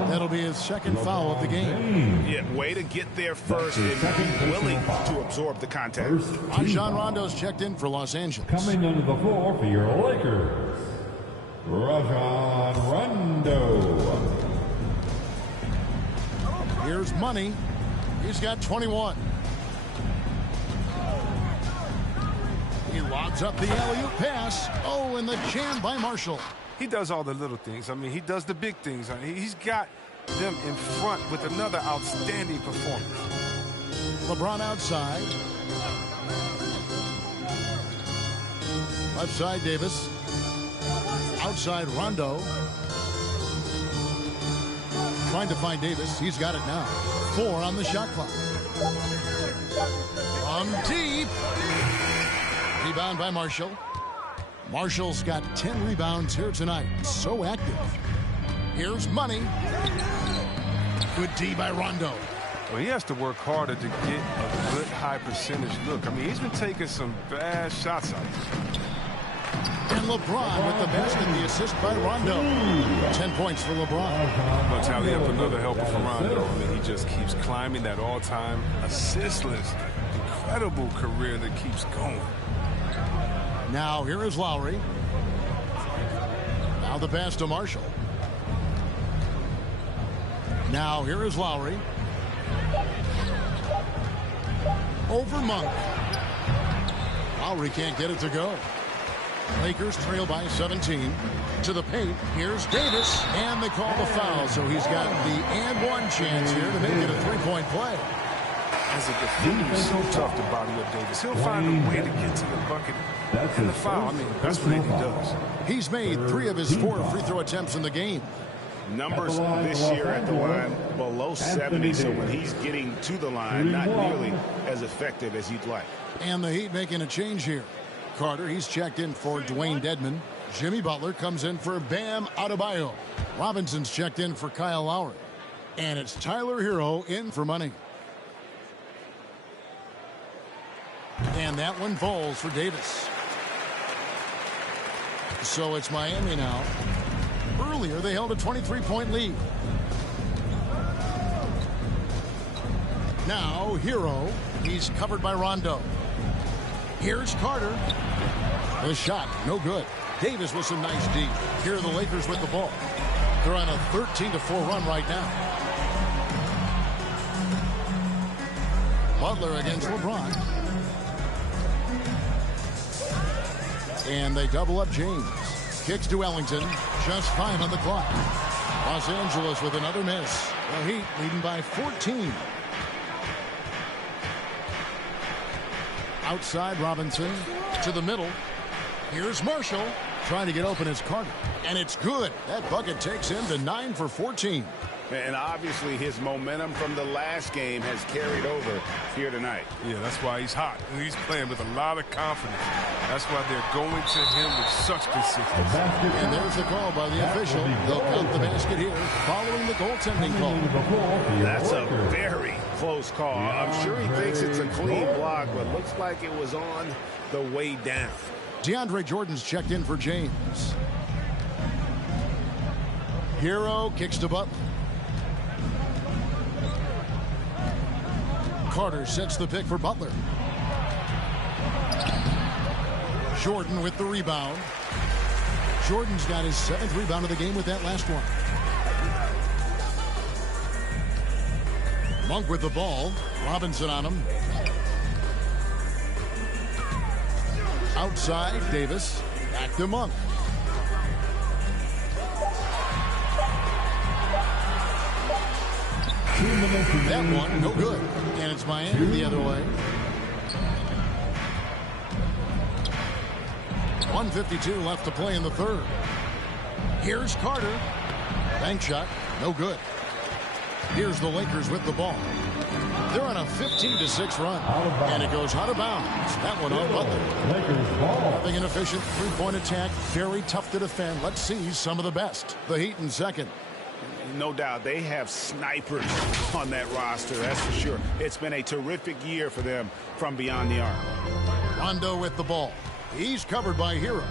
That'll be his second foul of the game. Yeah, way to get there first and be willing to absorb the contact. Rajon Rondo's checked in for Los Angeles. Coming onto the floor for your Lakers, Rajon Rondo. Here's Money. He's got 21. He lobs up the alley-oop pass. Oh, and the jam by Marshall. He does all the little things. I mean, he does the big things. He's got them in front with another outstanding performance. LeBron outside. Left side, Davis. Outside, Rondo. Trying to find Davis. He's got it now. 4 on the shot clock. From deep. Rebound by Marshall. Marshall's got 10 rebounds here tonight. So active. Here's Money. Good D by Rondo. Well, he has to work harder to get a good high percentage look. I mean, he's been taking some bad shots out there. And LeBron with the basket, the assist by Rondo. 10 points for LeBron. But tally up another helper for Rondo. I mean, he just keeps climbing that all-time assist list. Incredible career that keeps going. Now here is Lowry. Now the pass to Marshall. Now here is Lowry. Over Monk. Lowry can't get it to go. Lakers trail by 17. To the paint. Here's Davis. And they call the foul. So he's got the and one chance here to make it a three-point play. As a defender, it's so tough to body up Davis. He'll find a way to get to the bucket and the foul. I mean, that's what he does. He's made 3 of his 4 free throw attempts in the game. Numbers this year at the line below 70, so when he's getting to the line, not nearly as effective as you'd like. And the Heat making a change here. Carter, he's checked in for Dwayne Dedmon. Jimmy Butler comes in for Bam Adebayo. Robinson's checked in for Kyle Lowry. And it's Tyler Hero in for Money. And that one falls for Davis. So it's Miami now. Earlier, they held a 23-point lead. Now, Hero. He's covered by Rondo. Here's Carter. The shot, no good. Davis with some nice D. Here are the Lakers with the ball. They're on a 13-4 run right now. Butler against LeBron. And they double up James. Kicks to Ellington. Just 5 on the clock. Los Angeles with another miss. The Heat leading by 14. Outside Robinson to the middle. Here's Marshall trying to get open as Carter. And it's good. That bucket takes him to 9 for 14. And obviously his momentum from the last game has carried over here tonight. Yeah, that's why he's hot. And he's playing with a lot of confidence. That's why they're going to him with such consistency. And there's the call by the official. They'll count the basket here following the goaltending call. That's a very close call. I'm sure he thinks it's a clean block, but looks like it was on the way down. DeAndre Jordan's checked in for James. Hero kicks to Butler. Carter sets the pick for Butler. Jordan with the rebound. Jordan's got his 7th rebound of the game with that last one. Monk with the ball. Robinson on him. Outside, Davis. Back to Monk. That one, no good. And it's Miami the other way. 1:52 left to play in the third. Here's Carter. Bank shot, no good. Here's the Lakers with the ball. They're on a 15-6 run, and it goes out of bounds. That one off Butler. Having an efficient three-point attack, very tough to defend. Let's see some of the best. The Heat in second. No doubt they have snipers on that roster, that's for sure. It's been a terrific year for them from beyond the arc. Rondo with the ball. He's covered by Hero.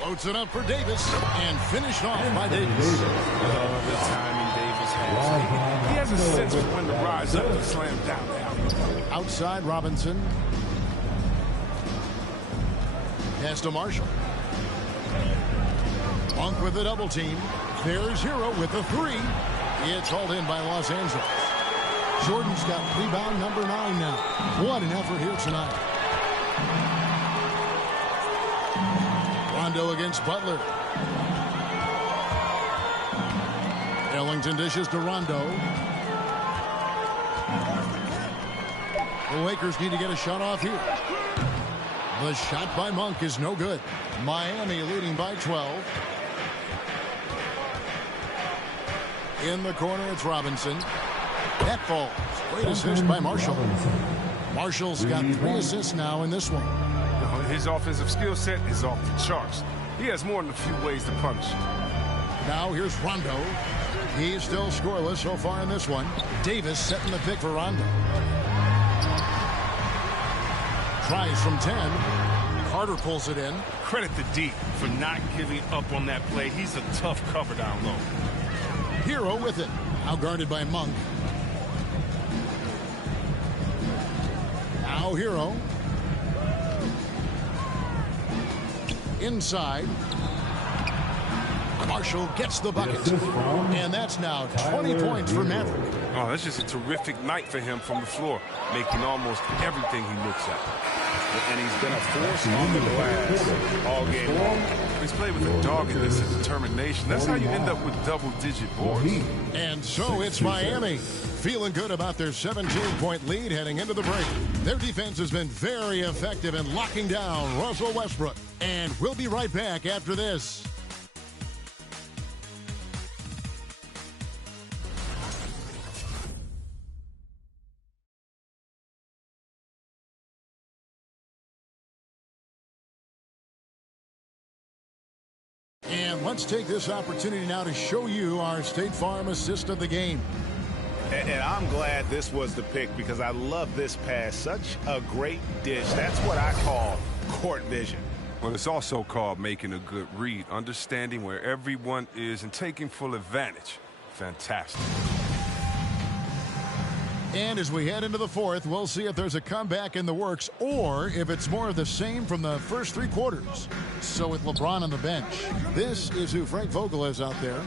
Loads it up for Davis and finished off by Davis. The timing Davis has. He has a sense of when to rise up and slam down the alley. Outside Robinson. Pass to Marshall. Monk with the double team. There's Hero with the three. It's hauled in by Los Angeles. Jordan's got rebound number 9 now. What an effort here tonight. Rondo against Butler. Ellington dishes to Rondo. The Lakers need to get a shot off here. The shot by Monk is no good. Miami leading by 12. In the corner, it's Robinson. That falls. Great assist by Marshall. Marshall's got 3 assists now in this one. His offensive skill set is off the charts. He has more than a few ways to punish. Now here's Rondo. He's still scoreless so far in this one. Davis setting the pick for Rondo. Tries from 10. Carter pulls it in. Credit to D for not giving up on that play. He's a tough cover down low. Hero with it. Now guarded by Monk. Now Hero. Inside. Marshall gets the bucket. And that's now 20 points for Maverick. Oh, that's just a terrific night for him from the floor, making almost everything he looks at. And he's been a force on the glass all game long. He's played with a doggedness and determination. That's how you end up with double-digit boards. And so it's Miami, feeling good about their 17-point lead heading into the break. Their defense has been very effective in locking down Russell Westbrook. And we'll be right back after this. And let's take this opportunity now to show you our State Farm assist of the game. And I'm glad this was the pick because I love this pass. Such a great dish. That's what I call court vision. Well, it's also called making a good read, understanding where everyone is and taking full advantage. Fantastic. And as we head into the fourth, we'll see if there's a comeback in the works or if it's more of the same from the first 3 quarters. So with LeBron on the bench, this is who Frank Vogel is out there.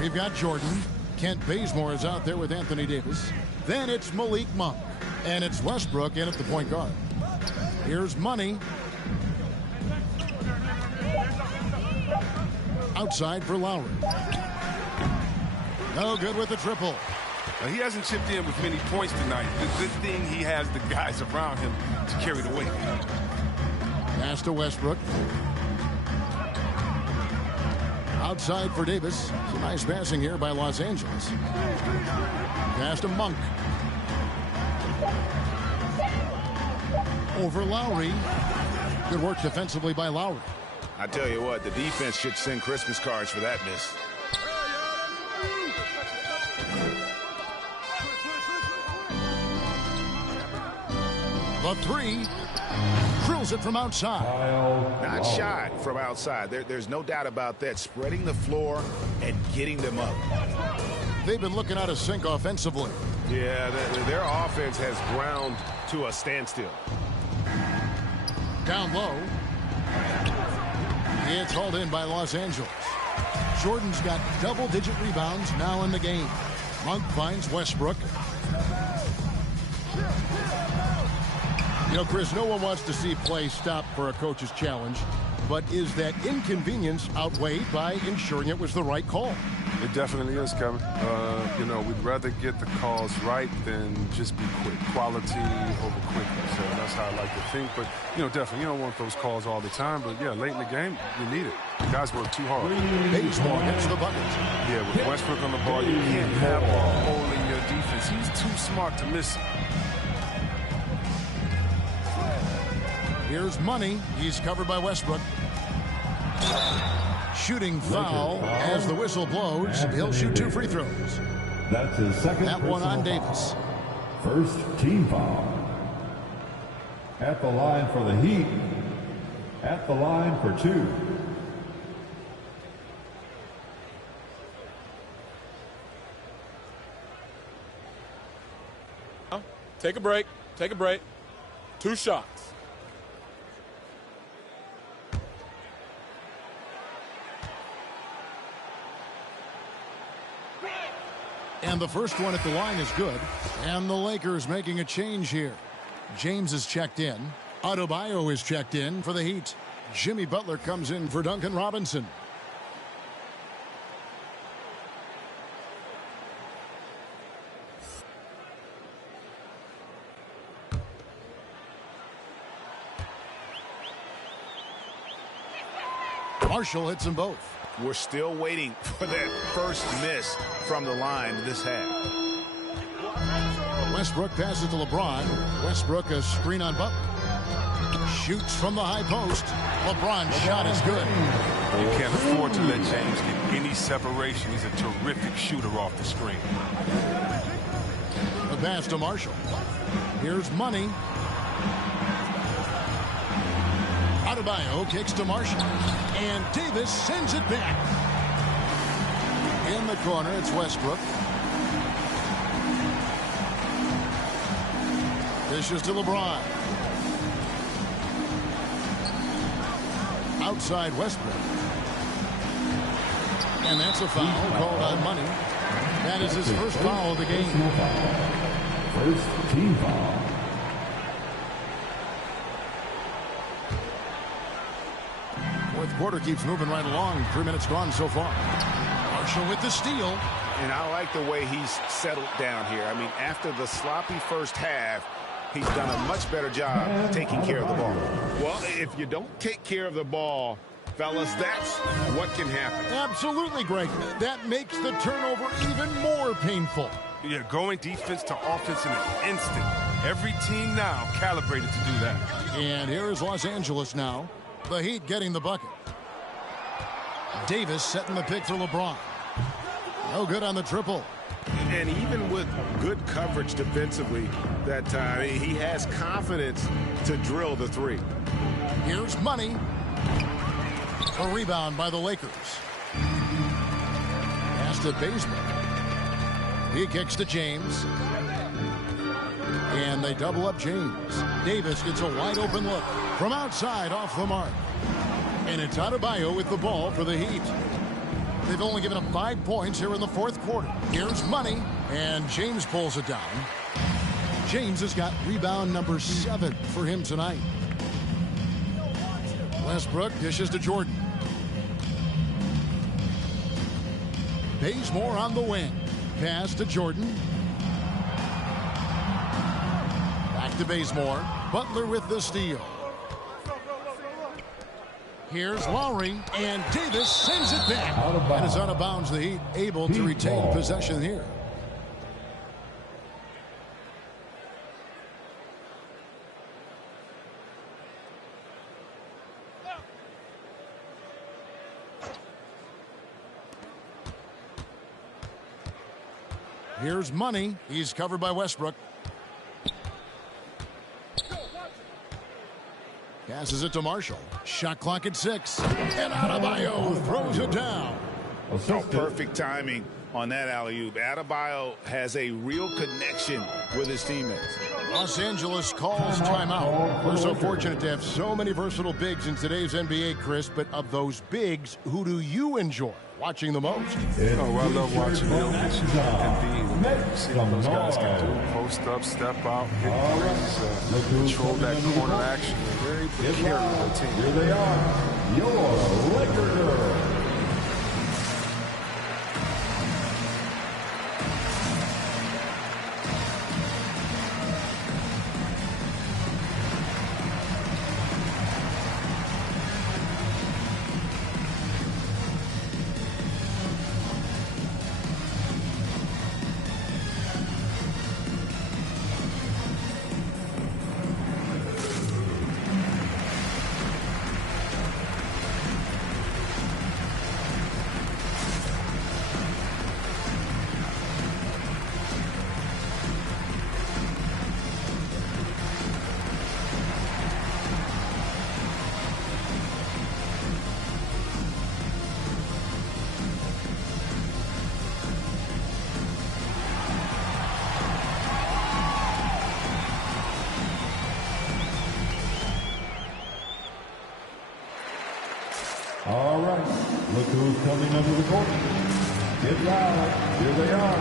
We've got Jordan. Kent Bazemore is out there with Anthony Davis. Then it's Malik Monk. And it's Westbrook in at the point guard. Here's Money. Outside for Lowry. No good with the triple. He hasn't chipped in with many points tonight. The good thing he has the guys around him to carry the weight. Pass to Westbrook. Outside for Davis. Some nice passing here by Los Angeles. Pass to Monk. Over Lowry. Good work defensively by Lowry. I tell you what, the defense should send Christmas cards for that miss. The three. Drills it from outside. Not shot from outside. There's no doubt about that. Spreading the floor and getting them up. They've been looking out of sync offensively. Yeah, their offense has ground to a standstill. Down low. It's hauled in by Los Angeles. Jordan's got double-digit rebounds now in the game. Monk finds Westbrook. You know, Chris, no one wants to see play stop for a coach's challenge, but is that inconvenience outweighed by ensuring it was the right call? It definitely is, Kevin. You know, we'd rather get the calls right than just be quick. Quality over quickness. So that's how I like to think. But, you know, definitely, you don't want those calls all the time. But, yeah, late in the game, you need it. The guys work too hard. Baseball gets the bucket. Yeah, with Westbrook on the ball, you can't have a hole in your defense. He's too smart to miss it. Here's Money. He's covered by Westbrook. Shooting foul as the whistle blows. He'll shoot 2 free throws. That's his second. That one on Davis. First team foul. At the line for the Heat. At the line for 2. Take a break. Take a break. 2 shots. And the first one at the line is good. And the Lakers making a change here. James is checked in. Adebayo is checked in for the Heat. Jimmy Butler comes in for Duncan Robinson. Marshall hits them both. We're still waiting for that first miss from the line this half. Westbrook passes to LeBron. Westbrook a screen on Butler. Shoots from the high post. LeBron's shot is good. You can't afford to let James get any separation. He's a terrific shooter off the screen. The pass to Marshall. Here's Money. Adebayo kicks to Marshall. And Davis sends it back. In the corner, it's Westbrook. Dishes to LeBron. Outside Westbrook. And that's a foul called on Money. That is his first foul of the game. First team foul. Fourth quarter keeps moving right along. 3 minutes gone so far. Marshall with the steal. And I like the way he's settled down here. I mean, after the sloppy first half, he's done a much better job taking care of the ball. Well, if you don't take care of the ball, fellas, that's what can happen. Absolutely, Greg. That makes the turnover even more painful. Yeah, going defense to offense in an instant. Every team now calibrated to do that. And here is Los Angeles now. The Heat getting the bucket. Davis setting the pick for LeBron. No good on the triple. And even with good coverage defensively that time, he has confidence to drill the three. Here's Money. A rebound by the Lakers. Pass to Bazemore. He kicks to James. And they double up James. Davis gets a wide open look. From outside off the mark. And it's Adebayo with the ball for the Heat. They've only given up 5 points here in the fourth quarter. Here's Money. And James pulls it down. James has got rebound number 7 for him tonight. Westbrook dishes to Jordan. Bazemore on the wing. Pass to Jordan. Back to Bazemore. Butler with the steal. Here's Lowry, and Davis sends it back. And is out of bounds. The Heat able to retain possession here. Here's Money. He's covered by Westbrook. Passes it to Marshall. Shot clock at 6. And Adebayo throws it down. Oh, perfect timing on that alley-oop. Adebayo has a real connection with his teammates. Los Angeles calls timeout. We're so fortunate to have so many versatile bigs in today's NBA, Chris. But of those bigs, who do you enjoy watching the most? Oh, I love watching Jokic and Embiid. See what those guys can do. Post up, step out, hit threes, control that corner action. Very precarious team. Here they are, your Laker girls. Look who's coming under the court. Get loud. Here they are.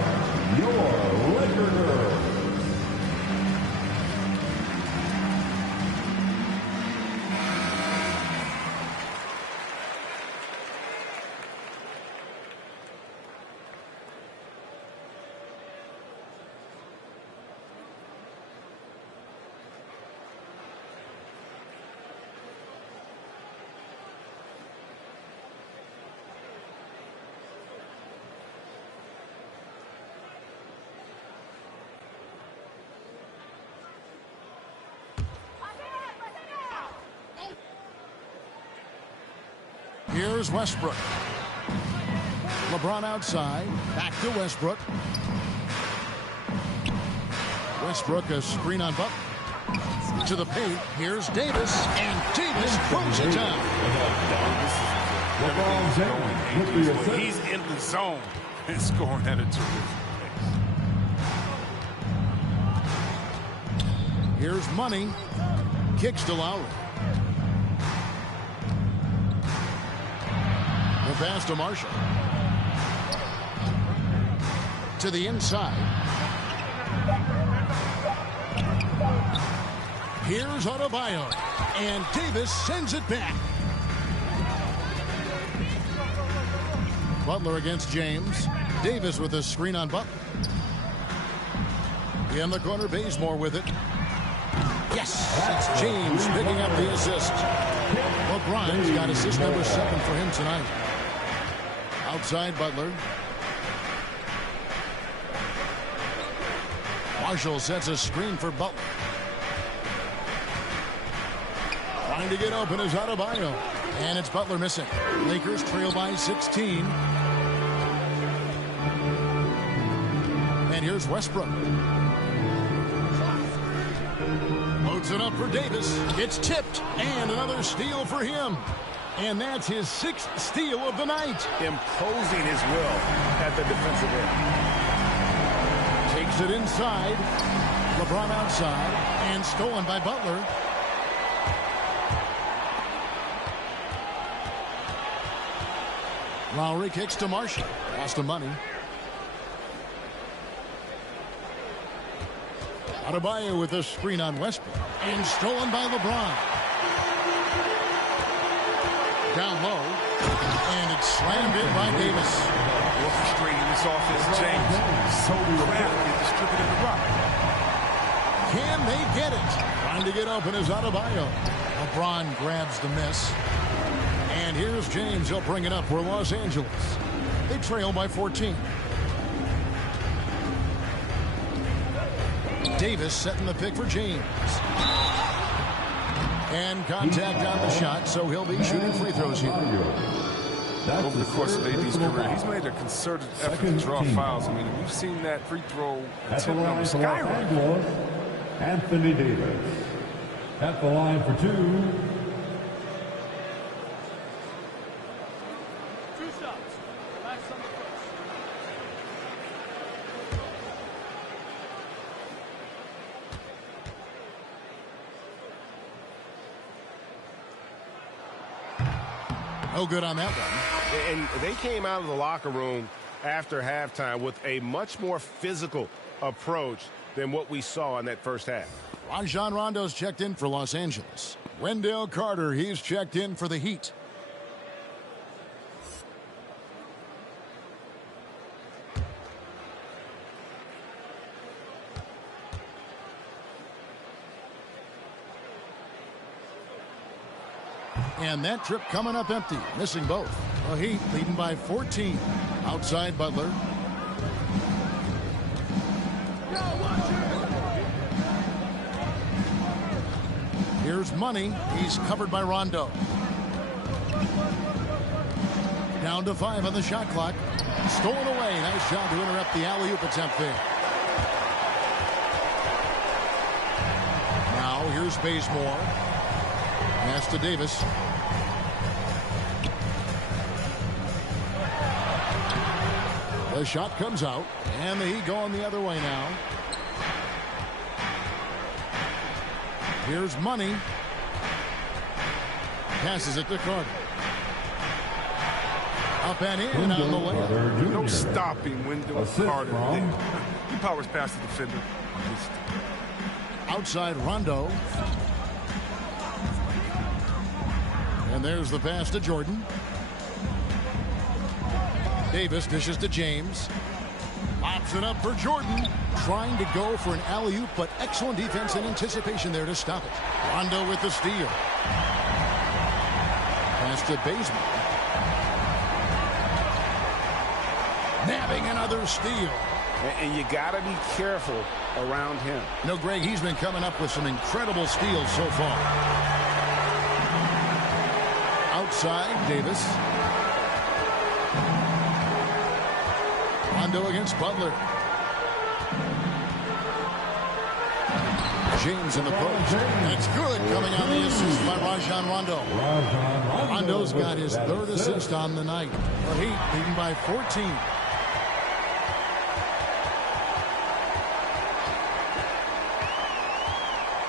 Your Laker Girls. Here's Westbrook. LeBron outside. Back to Westbrook. Westbrook, a screen on Butler. To the paint. Here's Davis. And Davis throws it down. He's in the zone and scoring at a terrific pace. Here's Money. Kicks to Lowry. The pass to Marshall. To the inside. Here's Adebayo. And Davis sends it back. Butler against James. Davis with a screen on Butler. In the corner, Bazemore with it. Yes, it's James picking up the assist. LeBron's got assist number 7 for him tonight. Outside Butler. Marshall sets a screen for Butler. Trying to get open is Adebayo. And it's Butler missing. Lakers trail by 16. And here's Westbrook. Loads it up for Davis. It's tipped. And another steal for him. And that's his 6th steal of the night. Imposing his will at the defensive end. Takes it inside. LeBron outside. And stolen by Butler. Lowry kicks to Marshall. Pass to Money. Adebayo with a screen on Westbrook. And stolen by LeBron. Down low. And it's slammed in by Davis. Orchestrating this offense, James. So crafty distributing the rock. Can they get it? Trying to get open is Adebayo. LeBron grabs the miss. And here's James. He'll bring it up for Los Angeles. They trail by 14. Davis setting the pick for James. And contact on the shot, so he'll be shooting free throws here. Over the course of AD's career, he's made a concerted effort to draw fouls. I mean, we've seen that free throw attempt number skyrocket. Anthony Davis at the line for 2. 2 shots. Max on the first. No good on that one. And they came out of the locker room after halftime with a much more physical approach than what we saw in that first half. Rajon Rondo's checked in for Los Angeles. Wendell Carter, he's checked in for the Heat. And that trip coming up empty, missing both. The Heat leading by 14. Outside Butler. Here's Money. He's covered by Rondo. Down to 5 on the shot clock. Stolen away. Nice job to interrupt the alley-oop attempt there. Now here's Bazemore. Pass to Davis. The shot comes out, and the Heat going the other way now. Here's Money. Passes it to Carter. Up and in and on the layup. No stopping Wendell Carter. from He powers past the defender. Outside Rondo. And there's the pass to Jordan. Davis dishes to James. Pops it up for Jordan. Trying to go for an alley-oop, but excellent defense and anticipation there to stop it. Rondo with the steal. Pass to Bazemore. Nabbing another steal. And you got to be careful around him. No, Greg, he's been coming up with some incredible steals so far. Outside, Davis. Rondo against Butler. James in the post. That's good, coming on the assist by Rajon Rondo. Rondo's got his third assist on the night. The Heat leading by 14.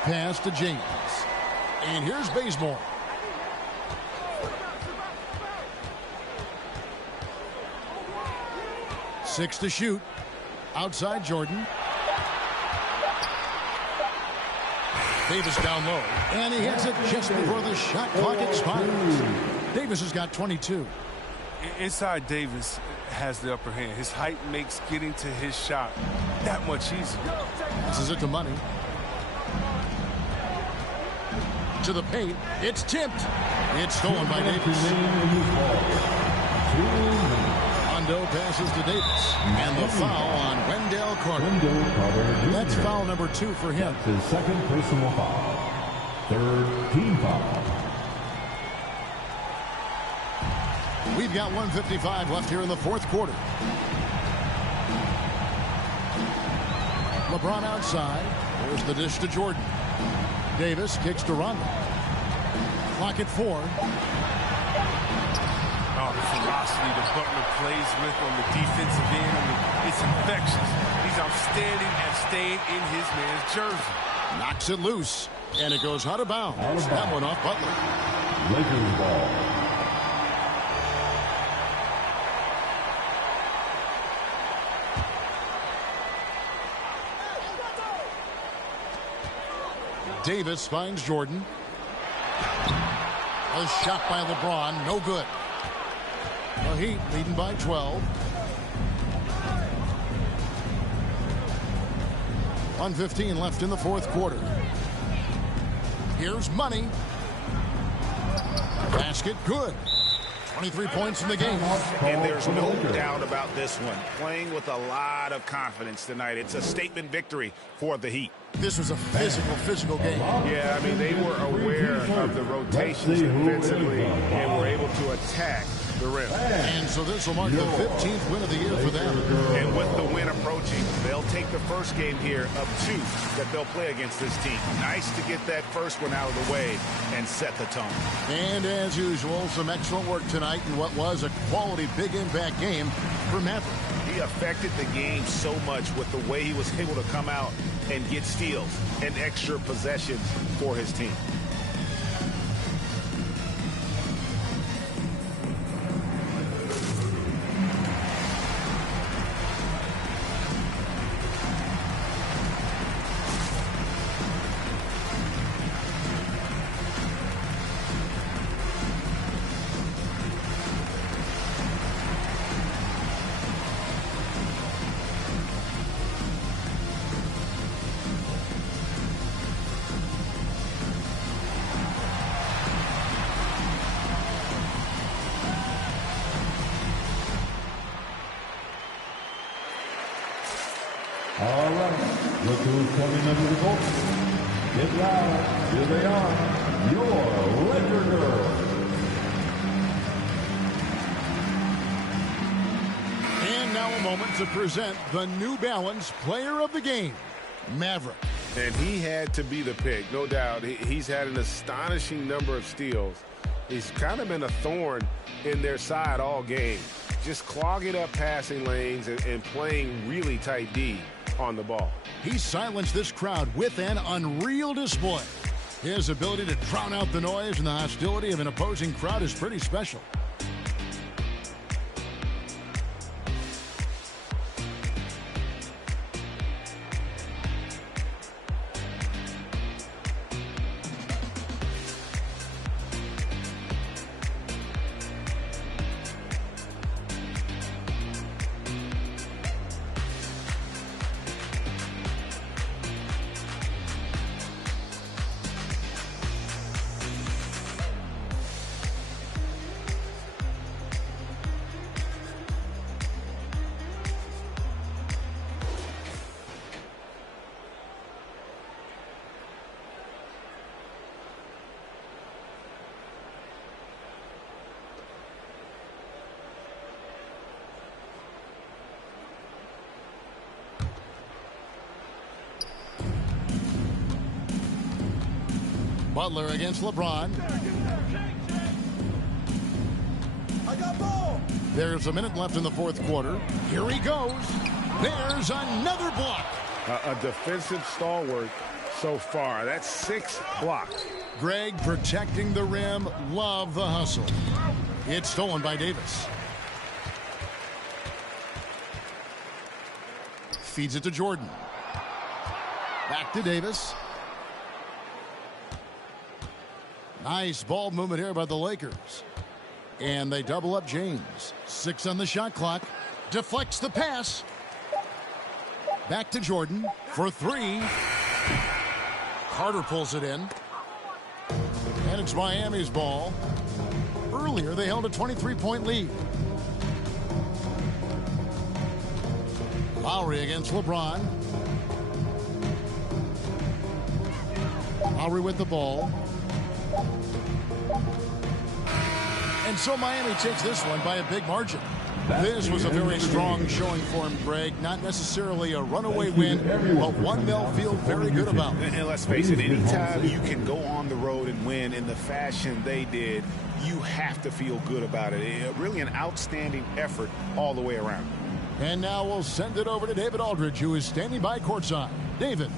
Pass to James. And here's Bazemore. Six to shoot. Outside Jordan. Davis down low. And he hits it just before the shot clock expires. Davis has got 22. Inside Davis has the upper hand. His height makes getting to his shot that much easier. This is it to Money. To the paint. It's tipped. It's stolen by Davis. Rondo passes to Davis. And the foul on Wendell Carter. That's foul number 2 for him. That's his second personal foul. Third team foul. We've got 1:55 left here in the fourth quarter. LeBron outside. There's the dish to Jordan. Davis kicks to Rondo. Clock at 4. Oh, the ferocity that Butler plays with on the defensive end, it's infectious. He's outstanding at staying in his man's jersey. Knocks it loose, and it goes out of bounds. That one off Butler. Lakers ball. Davis finds Jordan. A shot by LeBron, no good. The Heat leading by 12. 1:15 left in the fourth quarter. Here's Money. Basket good. 23 points in the game. And there's no doubt about this one. Playing with a lot of confidence tonight. It's a statement victory for the Heat. This was a physical game. Yeah, I mean, they were aware of the rotations defensively and were able to attack the rim. And so this will mark the 15th win of the year for them. And with the win approaching, they'll take the first game here of 2 that they'll play against this team. Nice to get that first one out of the way and set the tone. And as usual, some excellent work tonight in what was a quality big impact game for Maverick. He affected the game so much with the way he was able to come out and get steals and extra possessions for his team. All right, look who's coming under the goal. Get loud. Here they are, your Laker girls. And now a moment to present the New Balance Player of the Game, Maverick. And he had to be the pick, no doubt. He's had an astonishing number of steals. He's kind of been a thorn in their side all game, just clogging up passing lanes and playing really tight D on the ball. He silenced this crowd with an unreal display. His ability to drown out the noise and the hostility of an opposing crowd is pretty special. Butler against LeBron. I got ball. There's a minute left in the fourth quarter. Here he goes. There's another block. A defensive stalwart so far. That's 6 blocked. Greg protecting the rim. Love the hustle. It's stolen by Davis. Feeds it to Jordan. Back to Davis. Nice ball movement here by the Lakers. And they double up James. 6 on the shot clock. Deflects the pass. Back to Jordan for 3. Carter pulls it in. And it's Miami's ball. Earlier, they held a 23-point lead. Lowry against LeBron. Lowry with the ball. And so Miami takes this one by a big margin. This was a very strong showing for him, Greg. Not necessarily a runaway win, but one they'll feel very good about. And let's face it, anytime you can go on the road and win in the fashion they did, you have to feel good about it. Really an outstanding effort all the way around. And now we'll send it over to David Aldridge, who is standing by courtside. David.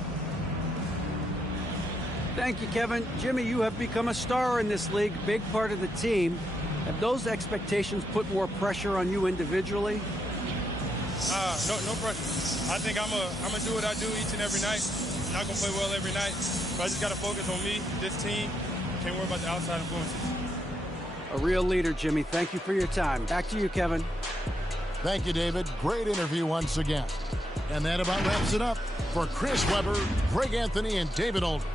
Thank you, Kevin. Jimmy, you have become a star in this league, big part of the team. Have those expectations put more pressure on you individually? No pressure. I think I'm gonna do what I do each and every night. I'm not gonna play well every night, but I just gotta focus on me, this team. Can't worry about the outside influences. A real leader, Jimmy. Thank you for your time. Back to you, Kevin. Thank you, David. Great interview once again. And that about wraps it up. For Chris Webber, Greg Anthony, and David Aldridge,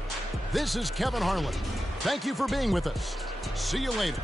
this is Kevin Harlan. Thank you for being with us. See you later.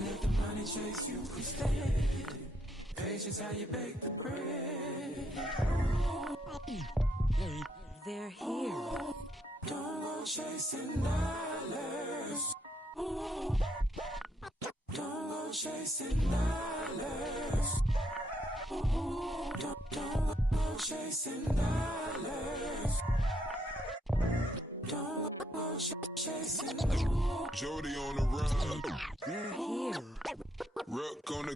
Let the money chase you instead. Patience how you bake the bread. They're here. Don't go chasing dollars. Don't go chasing dollars. Don't go chasing dollars. Don't go chasing dollars. Jody on the run. They're here. Rook on the